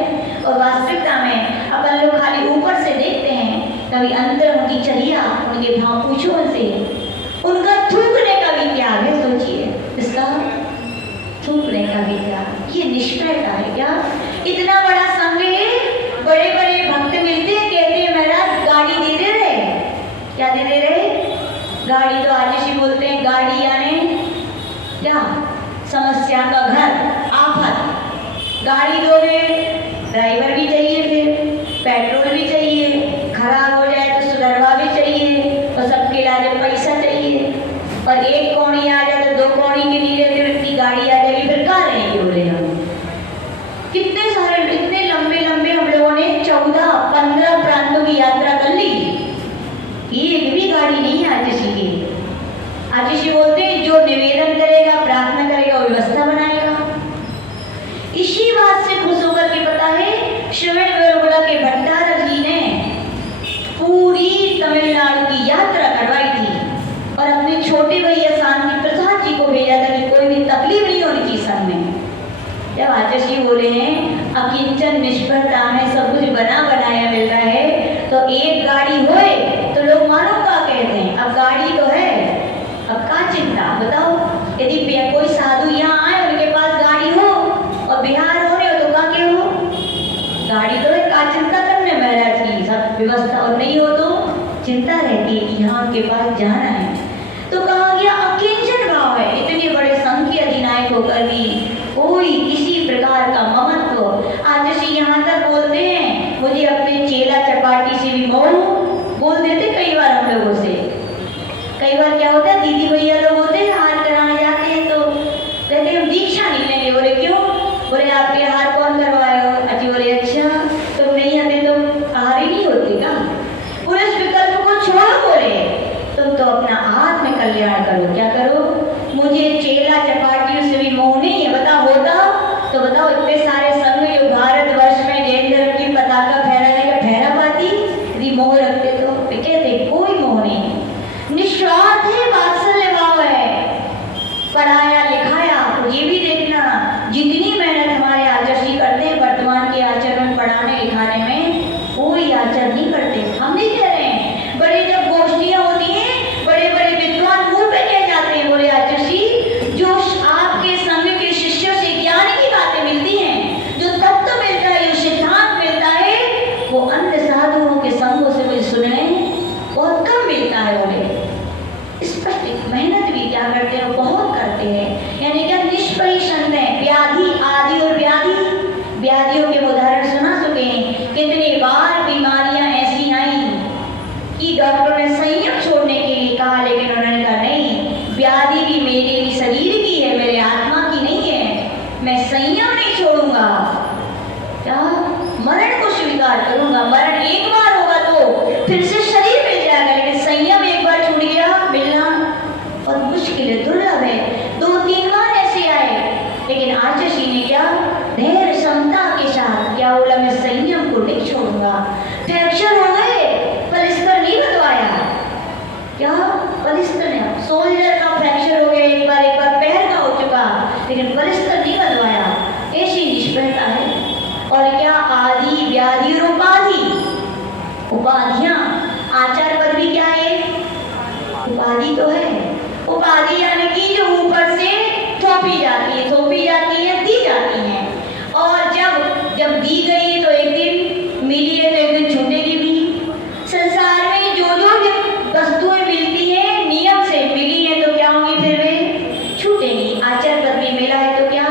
और वास्तविकता में अपन लोग खाली ऊपर से देखते हैं, कभी अंदर उनकी चर्या, उनके भाव पूछो उनसे। उनका थूकने का भी त्याग है। सोचिए, इसका थूकने का भी त्याग, ये निष्ठता है। क्या इतना बड़ा संघ है, बड़े बड़े भक्त मिलते हैं, कहते हैं महाराज गाड़ी दे दे रहे। क्या दे दे रहे? गाड़ी। तो आज इसी बोलते हैं गाड़ी यानी क्या? समस्या का घर, आफत। गाड़ी दोगे, ड्राइवर भी चाहिए, फिर पेट्रोल भी चाहिए, खराब हो जाए तो सुधरवा भी चाहिए, और सबके इलाज पैसा चाहिए। और एक कौड़ी आ जाए तो 2 कौड़ी के लिए इतनी गाड़ी आ जाएगी, फिर कहाँ रहेंगे? बोले हम कितने सारे, इतने लंबे लंबे हम लोगों ने 14-15 प्रांतों की यात्रा कर ली, एक भी गाड़ी नहीं है आतिशी की। आतिशी बोलते हैं जो निवेदन करेगा, प्रार्थना करेगा, व्यवस्था बनाएगा। इसी बात से खुश होकर के पता है श्रवण बेलगोला के भट्टारक जी ने पूरी तमिलनाडु की यात्रा करवाई थी और अपने छोटे भैया शांति प्रसाद जी को भेजा था कि कोई भी तकलीफ नहीं होनी चाहिए संग में। जब आचार्य जी बोले हैं अकिंचन निष्फलता में सब कुछ बना बनाया मिल रहा है, तो एक गाड़ी होए तो लोग मानो क्या कहते हैं, अब गाड़ी तो है, अब क्या चिंता बताओ। यदि कोई साधु यहाँ आए उनके पास गाड़ी हो और बिहार हो रहे हो तो क्या के हो, गाड़ी तो है, क्या चिंता करने महाराज की सब व्यवस्था, और नहीं हो तो चिंता रहती है कि यहाँ उनके पास जाना है। तो कहा गया अकिंचन भाव है, इतने बड़े संघ के अधिनायक होकर भी कोई किसी प्रकार का ममत्व। आज जैसे यहाँ तक बोलते हैं मुझे अपने चेला चपाटी से भी मोह, बोल देते कई बार हम लोगों से। कई बार क्या होता है, दीदी भैया लोग होते हैं हार कराने जाते हैं तो कहते हम दीक्षा नहीं लेंगे। बोले क्यों? बोले आपके हार कौन करवाए हो? अच्छी बोले अच्छा तुम नहीं आते तो हार ही नहीं होती का। पूरे इस विकल्प को छोड़ो, बोले तुम तो अपना आत्म कल्याण करो। क्या करो? मुझे चेला चपाटियों से भी मोह नहीं है। बताओ होता तो बताओ, इतने सारे संघ जो भारतवर्ष में जैन धर्म की पताका फहराने का फहरा पाती, यदि मोह रखते तो कहते कोई मोह नहीं, निस्वार्थ है, वात्सल्य भाव है। पढ़ाया लिखाया तो ये भी देखना, जितनी मेहनत हमारे आचार्य करते हैं वर्तमान के आचरण पढ़ाने लिखाने में, कोई आचरण नहीं करते। हम नहीं कह रहे हैं, बड़े जब गोष्ठियां होती हैं बड़े बड़े विद्वान मुंह पे कह जाते हैं, बोले आचार्य जो आपके संघ के शिष्यों से ज्ञान की बातें मिलती हैं, जो तत्व मिलता है, जो सिद्धांत मिलता है, वो अन्य साधुओं के संघों से मुझे सुनने बहुत कम मिलता है। बोले स्पष्ट मेहनत भी क्या करते हैं, बहुत करते हैं, यानी क्या निष्परिश्रम है। व्याधि आदि और व्याधियों के उदाहरण सुना चुके हैं। कितने बार बीमारियां ऐसी आई कि डॉक्टर ने संयम छोड़ने के लिए कहा, लेकिन उन्होंने कहा नहीं, व्याधि भी मेरे शरीर की है, मेरे आत्मा की नहीं है, मैं संयम नहीं छोड़ूंगा। क्या? मरण को स्वीकार करूंगा। मरण एक बार होगा तो फिर से शरीर मिल जाएगा, लेकिन संयम एक बार छूट गया मिलना और मुश्किल है, दुर्लभ है। 2-3 बार ऐसे आए, लेकिन आचार्य जी ने क्या धैर्य क्षमता के साथ क्या बोला, मैं संयम को नहीं छोड़ूंगा। फ्रैक्चर हो गए, पलिस्तर नहीं बदवाया। क्या पलिस्तर ने, सोल्जर का फ्रैक्चर हो गया एक बार पैर का हो चुका, लेकिन पलिस्तर नहीं बदवाया। ऐसी निष्फलता है। और क्या आदि व्याधि और उपाधियां, आचार पद भी क्या है, उपाधि तो है। उपाधि यानी कि जो ऊपर से थोपी जाती है, दी जाती है। और जब दी गई है तो एक दिन मिली है तो एक दिन छूटेगी भी। संसार में जो वस्तुएं मिलती है नियम से मिली है तो क्या होंगी, फिर वे छूटेंगी। आचार पद भी मिला है तो क्या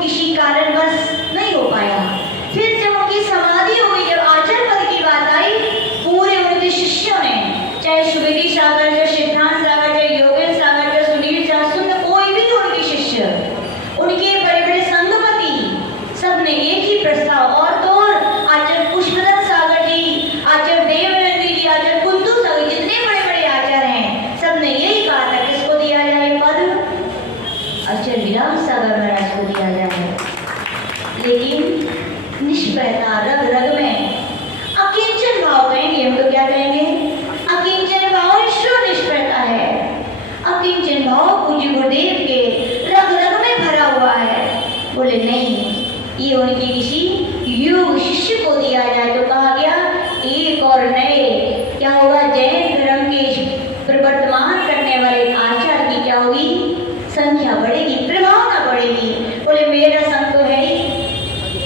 किसी कारणवश नहीं हो पाया। फिर जब उनकी समाधि हो गई, जब आचरण पद की बात आई, पूरे उनके शिष्यों ने, चाहे सुवेदी सागर, चाहे सिद्धांत सागर, चाहे योगेश सागर, चाहे सुनील सागर, कोई भी उनके शिष्य, उनके बड़े बड़े संगपति, सबने एक ही प्रस्ताव, और तो और आचार्य पुष्पदत्त सागर जी, आचार्य देवनंद जी, आचार्य कुंतु सागर, जितने बड़े बड़े आचार्य हैं, सबने यही कहा था किसको दिया जाए पद, आचार्य विराम सागर महाराज को दिया जाए। लेकिन निष्प्रयता रग रग में अकिंचन भाव कहेंगे, हम तो क्या कहेंगे, अकिंचन भाव ईश्वर निष्प्रयता है। अकिंचन भाव पूज्य गुरुदेव के रग रग में भरा हुआ है। बोले नहीं, ये उनके किसी योग शिष्य को दिया जाए। तो कहा गया एक और नए क्या होगा, जैन धर्म के प्रवर्तमान करने वाले आचार्य की क्या होगी, संख्या बढ़ेगी, प्रभावना बढ़ेगी। बोले मेरा संग तो है ही,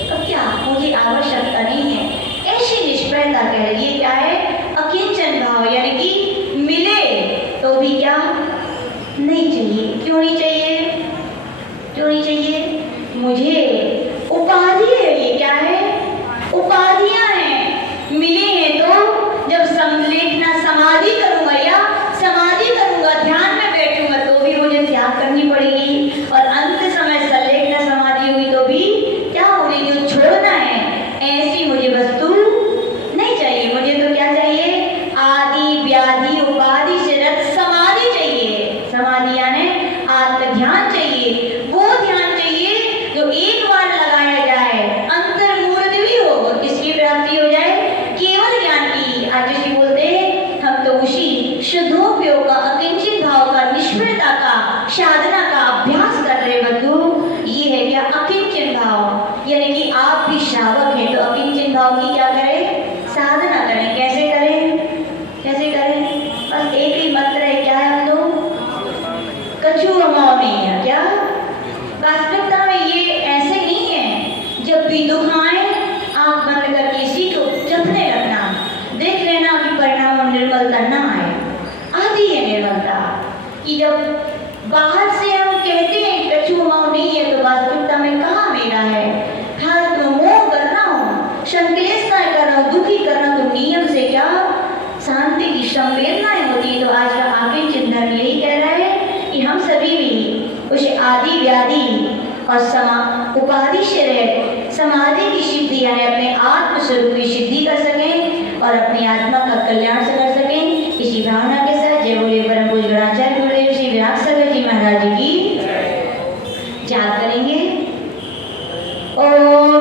तो क्या मुझे आवश्यकता नहीं है। ऐसी निष्प्रयता कह रही है, क्या है, अकिंचन भाव, यानी कि मिले तो भी क्या नहीं चाहिए। क्यों नहीं चाहिए, क्यों नहीं चाहिए, मुझे उपाधि है, ये क्या है, उपाधियां हैं। मिले हैं तो जब संलेखना समाधि करूंगा या समाधि करूंगा, ध्यान में बैठूंगा, तो भी मुझे त्याग करनी पड़ेगी, और अंत समय संलेखना समाधि हुई तो भी क्या होगी, जो छोड़ना है, ऐसी मुझे वस्तु नहीं चाहिए। मुझे तो क्या चाहिए, आदि व्याधि उपाधि से रत समाधि चाहिए। समाधि यानी आत्म ध्यान चाहिए, वो ध्यान चाहिए जो एक बार लगाया जाए, अंतर्मूर्त भी हो, और किसकी प्राप्ति हो जाए, केवल ज्ञान की। आज जी बोलते हम तो उसी शुद्धोपयोग का, अकिंचित भाव का, निष्प्रयता का, साधना का अभ्यास कर रहे बंधु। ये है क्या, अकिंचन भाव, यानी कि आप भी श्रावक हैं तो अकिंचन भाव की क्या करें, साधना करें। कैसे करें, कैसे करें, बस एक ही मंत्र है, क्या है, हम तो कछु अमाव नहीं है। क्या वास्तविकता में ये ऐसे नहीं है, जब भी दुख आए आंख बंद करके इसी को जपने लगना, देख लेना कि परिणाम और निर्मलता ना आए। आदि है निर्मलता कि जब बाहर से हम कहते हैं कछु अमाव नहीं है, तो वास्तविकता में कहाँ मेरा है, खास तो मोह करना हो, संक्लेशता कर रहा हूँ, दुखी कर रहा हूँ, तो नियम से क्या शांति की संवेदनाएं होती। तो आज का आगे चिंतन यही कह रहा है कि हम सभी भी उस आदि व्याधि और उपाधि से रह समाधि की सिद्धि, यानी अपने आत्मस्वरूप की सिद्धि कर सकें और अपनी आत्मा का कल्याण से कर सकें। इसी भावना के साथ जय बोले परम पूज्य गणाचार्य गुरुदेव श्री विराट सागर जी महाराज जी की जाप करेंगे। ओम